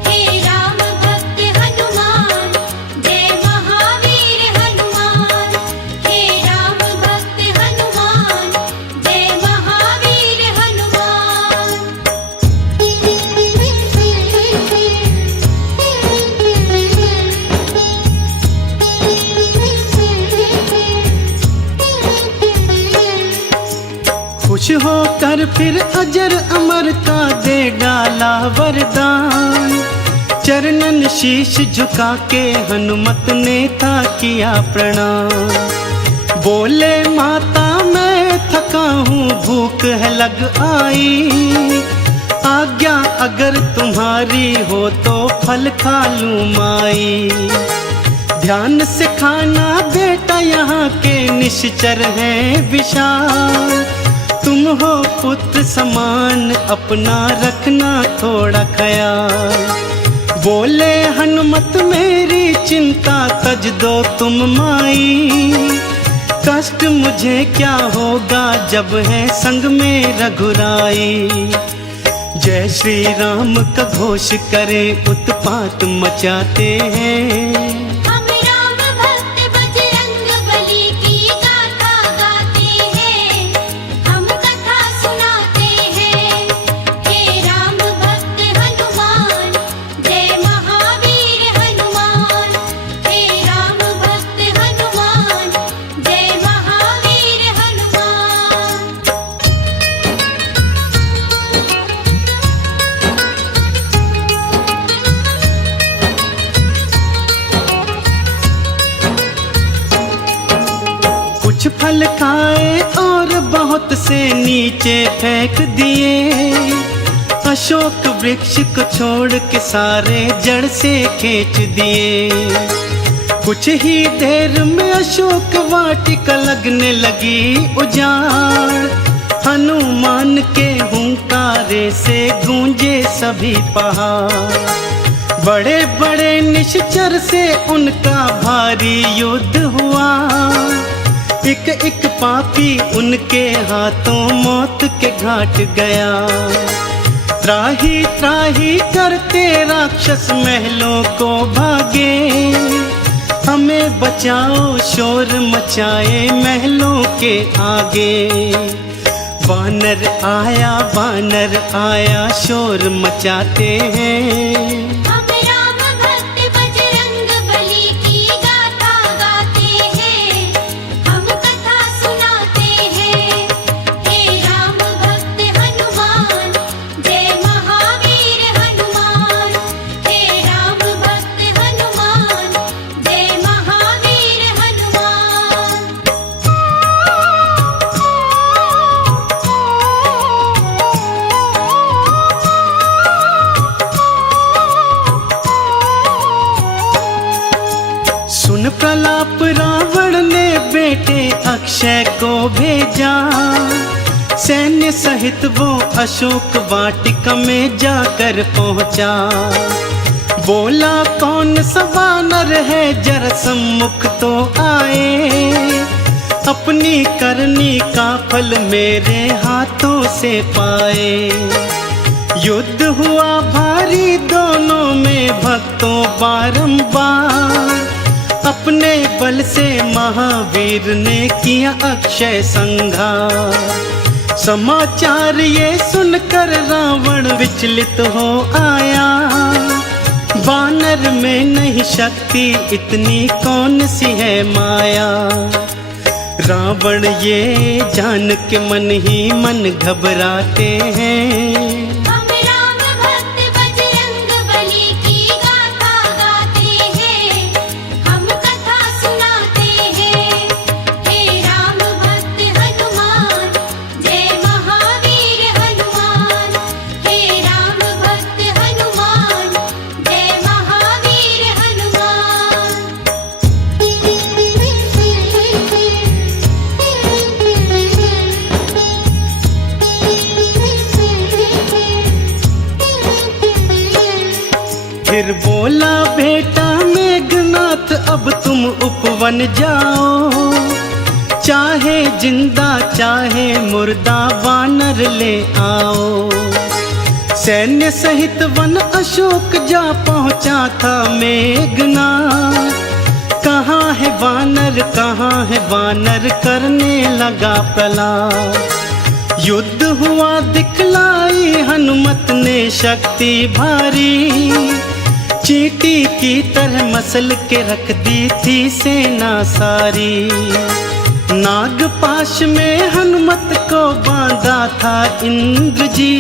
हे राम भक्त हनुमान, जय महावीर हनुमान। हे राम भक्त हनुमान, जय महावीर हनुमान। खुश होकर फिर अजर अमर का दे डाला वरदान, चरणन शीश झुका के हनुमत ने था किया प्रणाम। बोले माता मैं थका हूँ भूख है लग आई, आज्ञा अगर तुम्हारी हो तो फल खा लूँ माई। ध्यान से खाना बेटा यहाँ के निश्चर हैं विशाल, तुम हो पुत्र समान अपना रखना थोड़ा ख्याल। बोले हनुमत मेरी चिंता तज दो तुम माई, कष्ट मुझे क्या होगा जब है संग में रघुराई। जय श्री राम का घोष करे उत्पात मचाते हैं। हम राम भक्त बजरंग बली की गाथा गाते हैं, हम कथा सुनाते हैं। हे राम भक्त हनुमान, जय महावीर हनुमान। हे राम भक्त हनुमान, जय महावीर हनुमान। फल खाए और बहुत से नीचे फेंक दिए। अशोक वृक्ष को छोड़ के सारे जड़ से खींच दिए। कुछ ही देर में अशोक वाटिका लगने लगी उजाड़। हनुमान के हुंकारे से गूंजे सभी पहाड़। बड़े बड़े निश्चर से उनका भारी युद्ध हुआ। एक एक पापी उनके हाथों मौत के घाट गया। त्राही त्राही करते राक्षस महलों को भागे। हमें बचाओ शोर मचाए महलों के आगे। वानर आया शोर मचाते हैं। हम राम भक्त बजरंग बली की गाथा गाते हैं। हम कथा सुनाते हैं। हे राम भक्त हनुमान, जय महावीर हनुमान। हे राम भक्त हनुमान, जय महावीर हनुमान। सुन प्रलाप रावण ने बेटे अक्षय को भेजा। सैन्य सहित वो अशोक वाटिका में जाकर पहुंचा। बोला कौन सा वानर है जरा सम्मुख तो आए। अपनी करनी का फल मेरे हाथों से पाए। युद्ध हुआ भारी दोनों में भक्तों बारंबार। अपने बल से महावीर ने किया अक्षय संहार। समाचार ये सुनकर रावण विचलित हो आया। वानर में नहीं शक्ति इतनी कौन सी है माया। रावण ये जान के मन ही मन घबराते हैं। हम राम भक्त बजरंग बली की गाथा गाते हैं। हम कथा सुनाते हैं। हे राम भक्त हनुमान, जय महावीर हनुमान। हे राम भक्त हनुमान, जय महावीर हनुमान। फिर बोला बेटा मेघनाथ अब तुम उपवन जाओ। चाहे जिंदा चाहे मुर्दा वानर ले आओ। सैन्य सहित वन अशोक जा पहुंचा था मेघनाथ। कहाँ है वानर करने लगा प्रलाप। युद्ध हुआ दिखलाई हनुमत ने शक्ति भारी। चींटी की तरह मसल के रख दी थी सेना सारी। नागपाश में हनुमत को बांधा था इंद्र जी।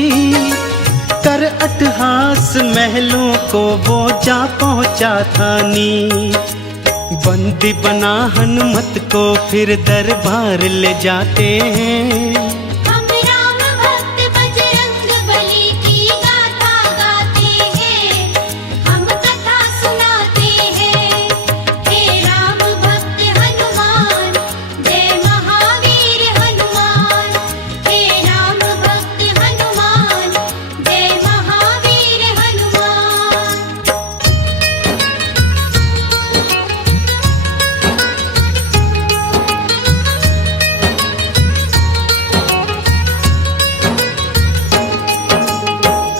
कर अट्टहास महलों को वो जा पहुंचा था नीच। बंदी बना हनुमत को फिर दरबार ले जाते हैं। हम राम भक्त बजरंग बली की गाथा गाते हैं। हम कथा सुनाते हैं। हे राम भक्त हनुमान, जय महावीर हनुमान। हे राम भक्त हनुमान, जय महावीर हनुमान।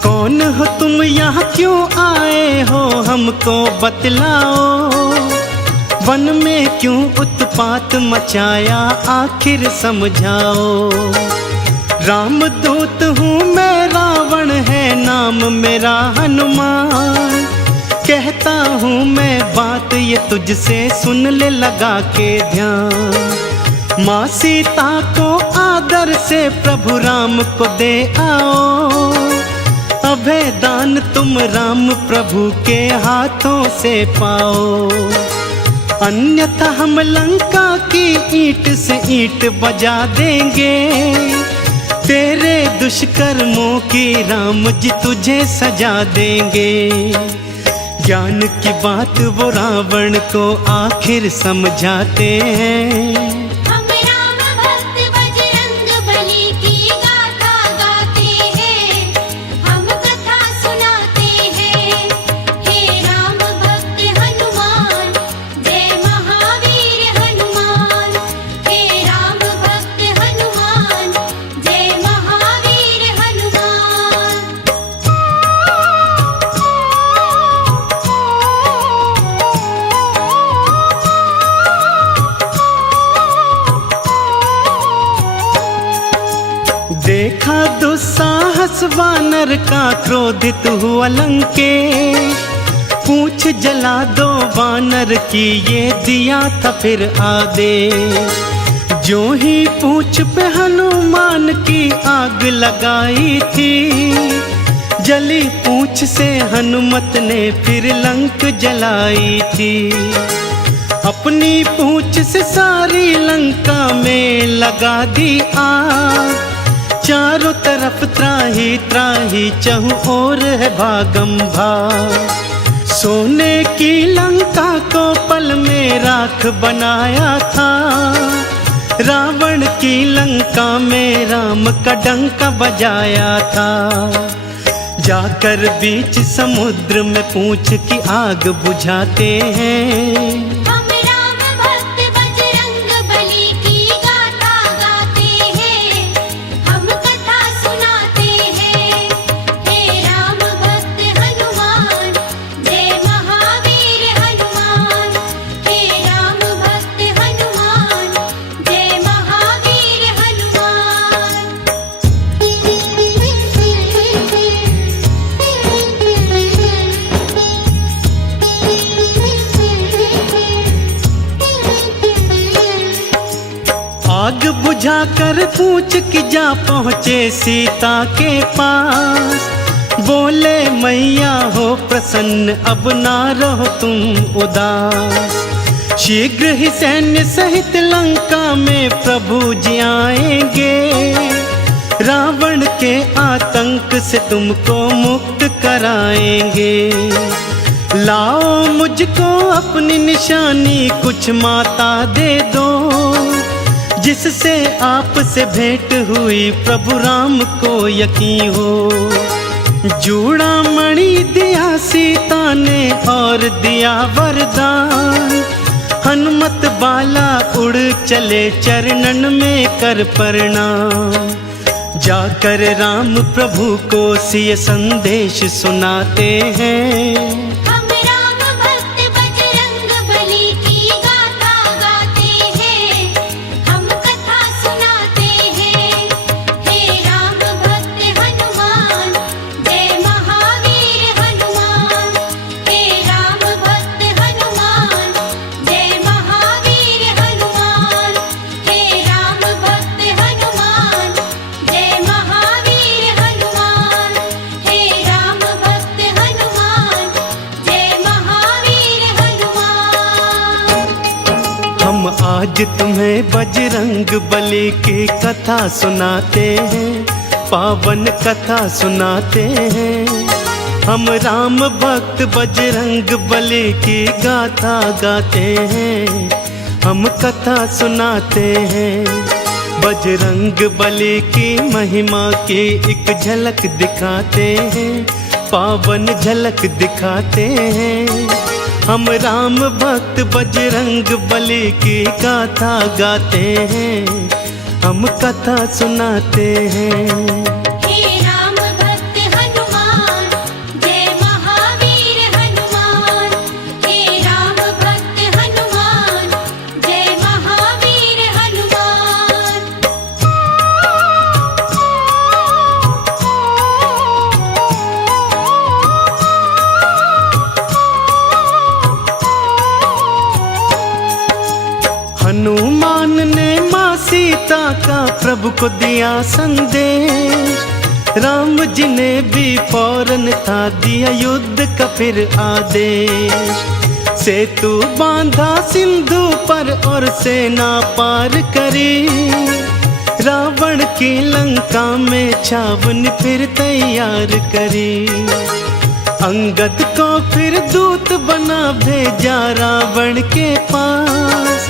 कौन हो तुम यहाँ क्यों आए हो हमको बतलाओ। वन में क्यों उत्पात मचाया आखिर समझाओ। रामदूत हूँ मैं रावण है नाम मेरा हनुमान। कहता हूँ मैं बात ये तुझसे सुन ले लगा के ध्यान। माँ सीता को आदर से प्रभु राम को दे आओ। अभय दान तुम राम प्रभु के हाथों से पाओ। अन्यथा हम लंका की ईंट से ईंट बजा देंगे। तेरे दुष्कर्मों की राम जी तुझे सजा देंगे। ज्ञान की बात वो रावण को आखिर समझाते हैं। हम राम भक्त बजरंग बली की गाथा गाते हैं, हम कथा सुनाते हैं। हे राम भक्त हनुमान, जय महावीर हनुमान। हे राम भक्त हनुमान, जय महावीर हनुमान। देखा दुस्साहस वानर का, क्रोधित हुआ लंकेश। पूछ जला दो वानर की, ये दिया था फिर आदेश। जो ही पूछ पे हनुमान की आग लगाई थी, जली पूछ से हनुमत ने फिर लंक जलाई थी। अपनी पूछ से सारी लंका में लगा दी आग। चारों तरफ त्राही त्राही, चहुं ओर है भागम भाग। सोने की लंका को पल में राख बनाया था। रावण की लंका में राम का डंका बजाया था। जाकर बीच समुद्र में पूछ की आग बुझाते हैं। हम राम भक्त बजरंग बली की गाथा गाते हैं, हम कथा सुनाते हैं। हे राम भक्त हनुमान, जय महावीर हनुमान। हे राम भक्त हनुमान, जय महावीर हनुमान। आग बुझाकर पूछ की जा पहुँचे सीता के पास। बोले मैया हो प्रसन्न, अब ना रहो तुम उदास। शीघ्र ही सैन्य सहित लंका में प्रभु जी आएंगे। रावण के आतंक से तुमको मुक्त कराएंगे। लाओ मुझको अपनी निशानी, कुछ माता दे दो। जिससे आपसे भेंट हुई प्रभु राम को यकीन हो। जूड़ा मणि दिया सीता ने और दिया वरदान। हनुमत बाला उड़ चले चरणन में कर प्रणाम। जाकर राम प्रभु को सिय संदेश सुनाते हैं। हम राम भक्त बजरंग बली की गाथा गाते हैं, हम कथा सुनाते हैं। हे राम भक्त हनुमान, जय महावीर हनुमान। हे राम भक्त हनुमान, जय महावीर हनुमान। हे राम भक्त हनुमान, जय महावीर हनुमान। हे राम भक्त हनुमान, जय महावीर हनुमान। हम आज तुम्हें बजरंग बली की कथा सुनाते हैं, पावन कथा सुनाते हैं। हम राम भक्त बजरंग बली की गाथा गाते हैं, हम कथा सुनाते हैं। बजरंग बली की महिमा की एक झलक दिखाते हैं, पावन झलक दिखाते हैं। हम राम भक्त बजरंग बली की गाथा गाते हैं, हम कथा सुनाते हैं। हे राम भक्त हनुमान, जय महावीर हनुमान। हे राम भक्त हनुमान, जय महावीर हनुमान। हनुमान ने माँ सीता का प्रभु को दिया संदेश। राम जी ने भी फौरन था दिया युद्ध का फिर आदेश। सेतु बांधा सिंधु पर और सेना पार करी, रावण की लंका में छावनी फिर तैयार करी। अंगद को फिर दूत बना भेजा रावण के पास,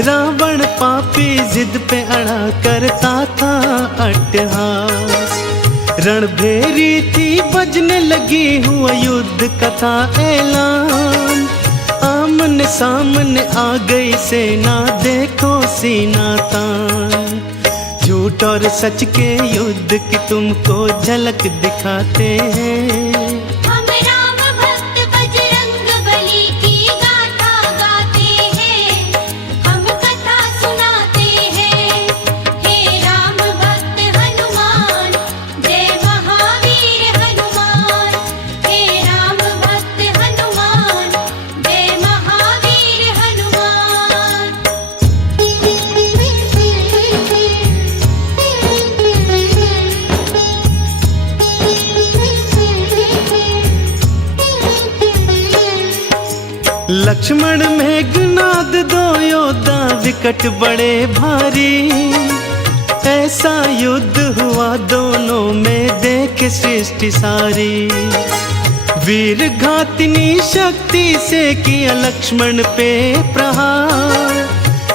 रावण पापी जिद पे अड़ा करता था अट्टहास। रणभेरी थी बजने लगी हुआ युद्ध कथा ऐलान, आमने सामने आ गई सेना देखो सीना तान। झूठ और सच के युद्ध की तुमको झलक दिखाते हैं, हम राम भक्त बजरंग बली की गाथा गाते हैं, हम कथा सुनाते हैं। हे राम भक्त हनुमान, जय महावीर हनुमान। हे राम भक्त हनुमान, जय महावीर हनुमान। लक्ष्मण मेघनाद दो योद्धा विकट बड़े भारी, ऐसा युद्ध हुआ दोनों में देखे सृष्टि सारी। वीर घातिनी शक्ति से किया लक्ष्मण पे प्रहार,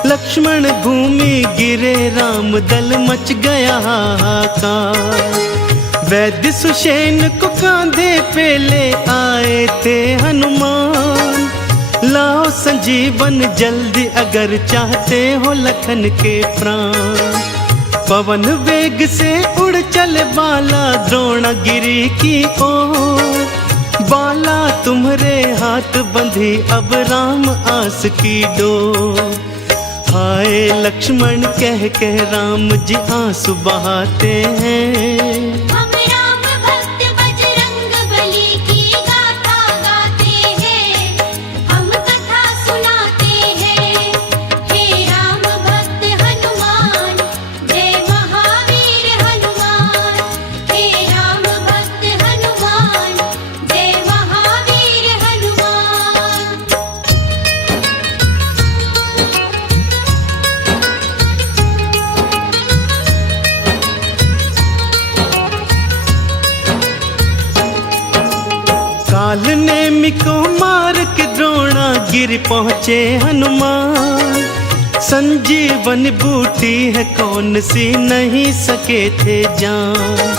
लक्ष्मण भूमि गिरे राम दल मच गया हाहाकार। वैद्य सुषेण को कांधे पे ले आए थे हनुमान, लाओ संजीवन जल्दी अगर चाहते हो लखन के प्राण। पवन वेग से उड़ चले बाला द्रोणगिरी की ओर, बाला तुम्हारे हाथ बंधी अब राम आस की डोर। हाय लक्ष्मण कह कह राम जी आंसू बहाते हैं, हम राम भक्त बजरंग बली की गाथा गाते हैं, हम कथा सुनाते हैं। हे राम भक्त हनुमान, जय महावीर हनुमान। हे राम भक्त हनुमान, जय महावीर हनुमान। काल नेमि को मार के द्रोणागिरि पहुँचे हनुमान। संजीवन बूटी है कौन सी नहीं सके थे जान,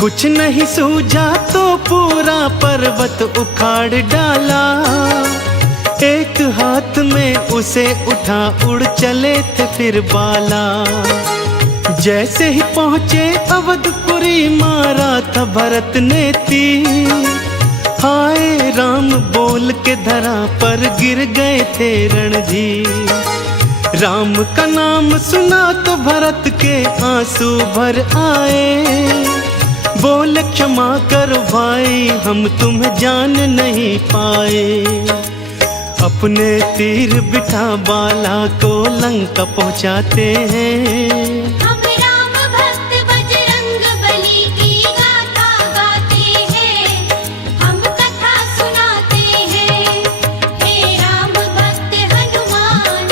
कुछ नहीं सूझा तो पूरा पर्वत उखाड़ डाला। एक हाथ में उसे उठा उड़ चले थे फिर बाला। जैसे ही पहुँचे अवधपुरी मारा था भरत ने तीर, हाय राम बोल के धरा पर गिर गए थे रणधीर। राम का नाम सुना तो भरत के आंसू भर आए, बोले क्षमा कर भाई हम तुम्हें जान नहीं पाए। अपने तीर बिठा बाला को लंका पहुंचाते हैं, हम राम भक्त बजरंग बली की गाथा गाते हैं, हम कथा सुनाते हैं। हे राम भक्त हनुमान,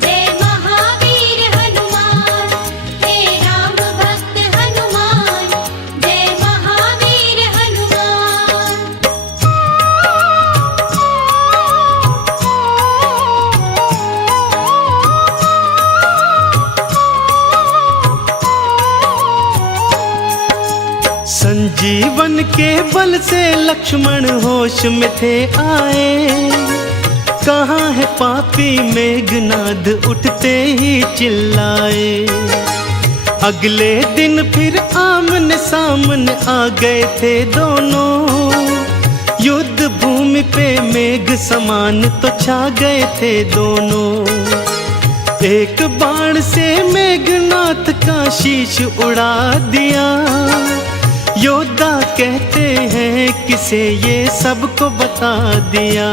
जय महावीर हनुमान। हे राम भक्त हनुमान, जय महावीर हनुमान। संजीवन के बल से लक्ष्मण होश में थे आए। कहाँ है पापी मेघनाद उठते ही चिल्लाए। अगले दिन फिर आमने सामने आ गए थे दोनों, युद्ध भूमि पे मेघ समान तो छा गए थे दोनों। एक बाण से मेघनाथ का शीश उड़ा दिया, योद्धा कहते हैं किसे ये सबको बता दिया।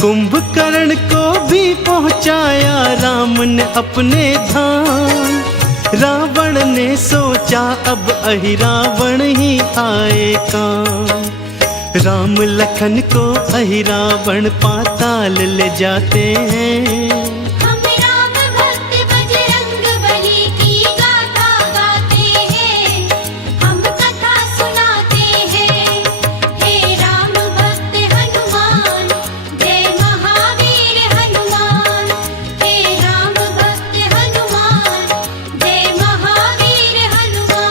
कुंभकर्ण को भी पहुंचाया राम ने अपने धाम। रावण ने सोचा अब अहि रावण ही आए काम। राम लखन को अहिरावण पाताल ले जाते हैं। हम राम भक्त बजरंग बली की गाथा गाते हैं, हम कथा सुनाते हैं। हे राम भक्त हनुमान, जय महावीर हनुमान। हे राम भक्त हनुमान, जय महावीर हनुमान।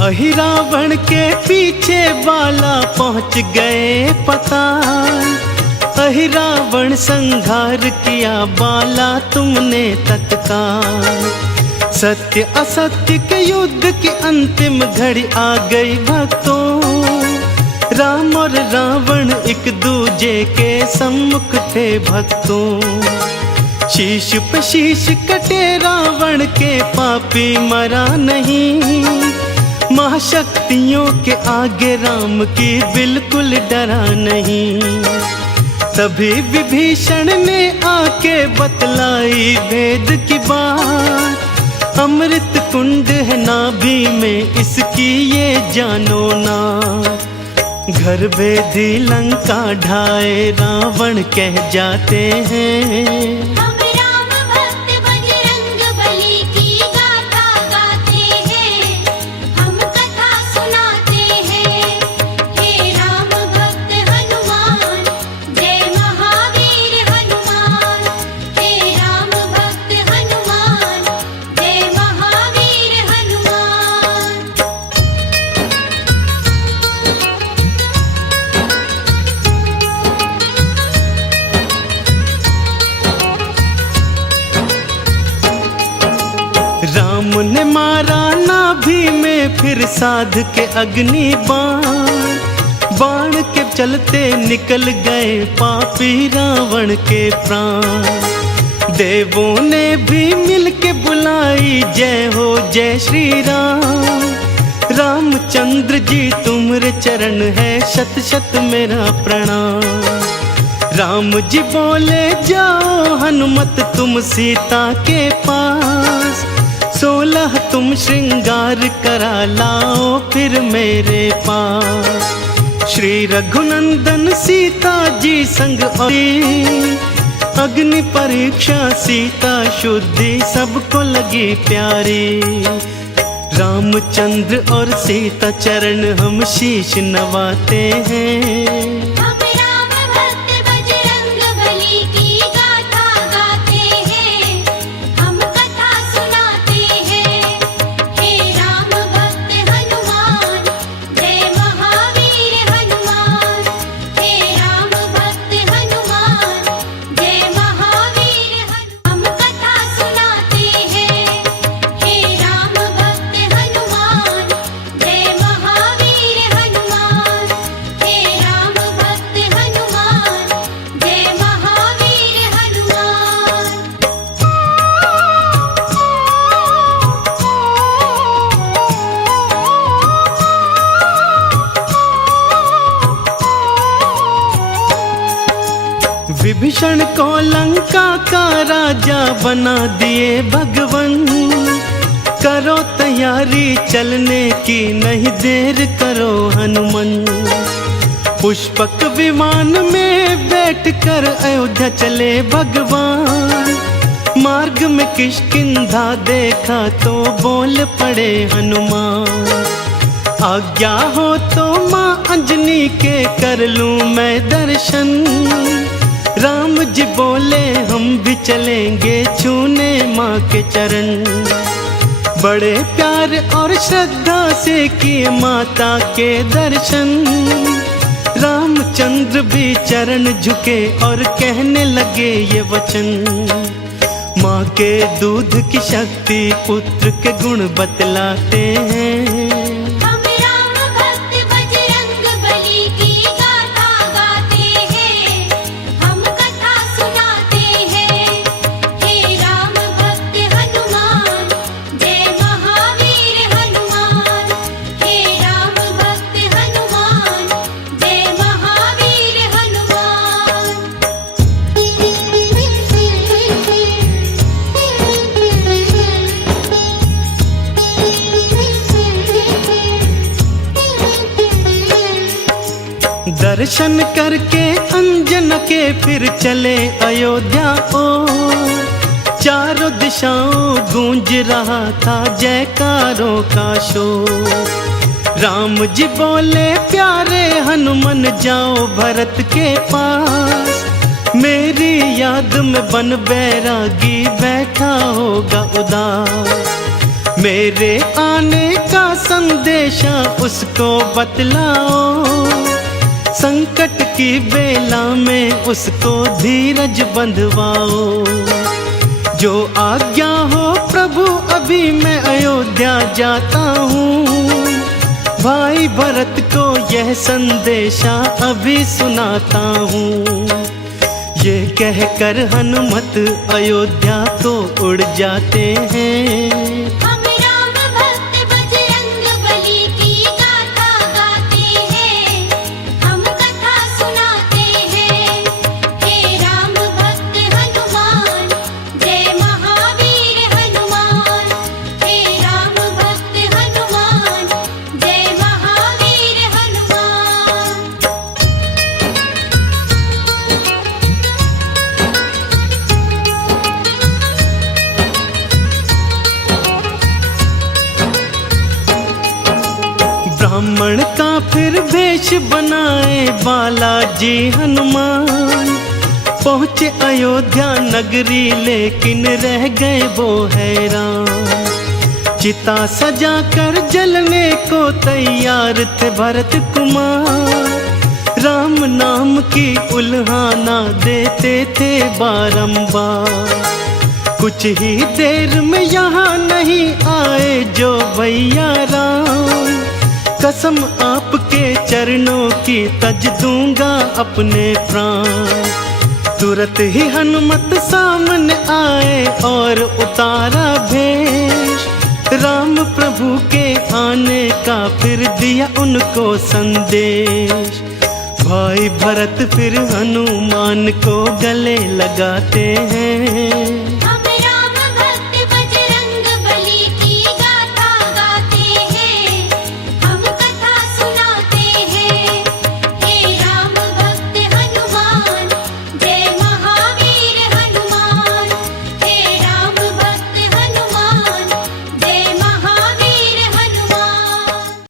अहिरावण के पीछे बाला पहुंच गए पताल। अहिरावण संघार किया बाला तुमने तत्काल। सत्य असत्य के युद्ध की अंतिम घड़ी आ गई भक्तों। राम और रावण एक दूजे के सम्मुख थे भक्तों। शीश पे शीश कटे रावण के, पापी मरा नहीं। महाशक्तियों के आगे राम की बिल्कुल डरा नहीं। तभी विभीषण ने आके बतलाई भेद की बात। अमृत कुंड है नाभि में इसकी ये जानो ना। घर भेदी लंका ढाए रावण कह जाते हैं। हम राम भक्त बजरंग बली की गाथा गाते हैं, हम कथा सुनाते हैं। हे राम भक्त हनुमान, जय महावीर हनुमान। हे राम भक्त हनुमान, जय महावीर हनुमान। राम ने मारा नाभि में फिर साध के अग्नि बाण। बाण के चलते निकल गए पापी रावण के प्राण। देवों ने भी मिल के बुलाई जय हो जय श्री राम। रामचंद्र जी तुम्हारे चरण है शत शत मेरा प्रणाम। राम जी बोले जाओ हनुमत तुम सीता के पास। 16 तुम श्रृंगार करा लाओ फिर मेरे पास। श्री रघुनंदन सीता जी संग आई। अग्नि परीक्षा सीता शुद्धि सबको लगी प्यारी। रामचंद्र और सीता चरण हम शीश नवाते हैं। हम राम भक्त बजरंग बली की गाथा गाते हैं, हम कथा सुनाते हैं। हे राम भक्त हनुमान, जय महावीर हनुमान। हे राम भक्त हनुमान, जय महावीर हनुमान। हम कथा सुनाते हैं। हे राम भक्त हनुमान, जय महावीर हनुमान। हे राम भक्त हनुमान, जय महावीर हनुमान। विभीषण को लंका का राजा बना दिए भगवन। करो तैयारी चलने की नहीं देर करो हनुमान। पुष्पक विमान में बैठकर अयोध्या चले भगवान। मार्ग में किष्किंधा देखा तो बोल पड़े हनुमान। आज्ञा हो तो माँ अंजनी के कर लूं मैं दर्शन। राम जी बोले हम भी चलेंगे छूने माँ के चरण। बड़े प्यार और श्रद्धा से किए माता के दर्शन। रामचंद्र भी चरण झुके और कहने लगे ये वचन। माँ के दूध की शक्ति पुत्र के गुण बतलाते हैं। हम राम भक्त बजरंग बली की गाथा गाते हैं, हम कथा सुनाते हैं। हे राम भक्त हनुमान, जय महावीर हनुमान। हे राम भक्त हनुमान, जय महावीर हनुमान। दर्शन करके अंजन के फिर चले अयोध्या ओर। चारों दिशाओं गूंज रहा था जयकारों का शोर। राम जी बोले प्यारे हनुमान जाओ भरत के पास, मेरी याद में बन बैरागी बैठा होगा उदास। मेरे आने का संदेशा उसको बतलाओ, संकट की बेला में उसको धीरज बंधवाओ। जो आज्ञा हो प्रभु अभी मैं अयोध्या जाता हूँ, भाई भरत को यह संदेशा अभी सुनाता हूँ। ये कहकर हनुमत अयोध्या को उड़ जाते हैं। हम राम भक्त बजरंग बली की गाथा गाते हैं, हम कथा सुनाते हैं। हे राम भक्त हनुमान, जय महावीर हनुमान। हे राम भक्त हनुमान, जय महावीर हनुमान। ब्राह्मण का फिर वेश बनाए बालाजी हनुमान। पहुँचे अयोध्या नगरी लेकिन रह गए वो हैरान। चिता सजा कर जलने को तैयार थे भरत कुमार। राम नाम की उल्हाना देते थे बारंबार। कुछ ही देर में यहाँ नहीं आए जो भैया राम। कसम आपके चरणों की तज दूंगा अपने प्राण। तुरंत ही हनुमत सामने आए और उतारा भेष। राम प्रभु के आने का फिर दिया उनको संदेश। भाई भरत फिर हनुमान को गले लगाते हैं।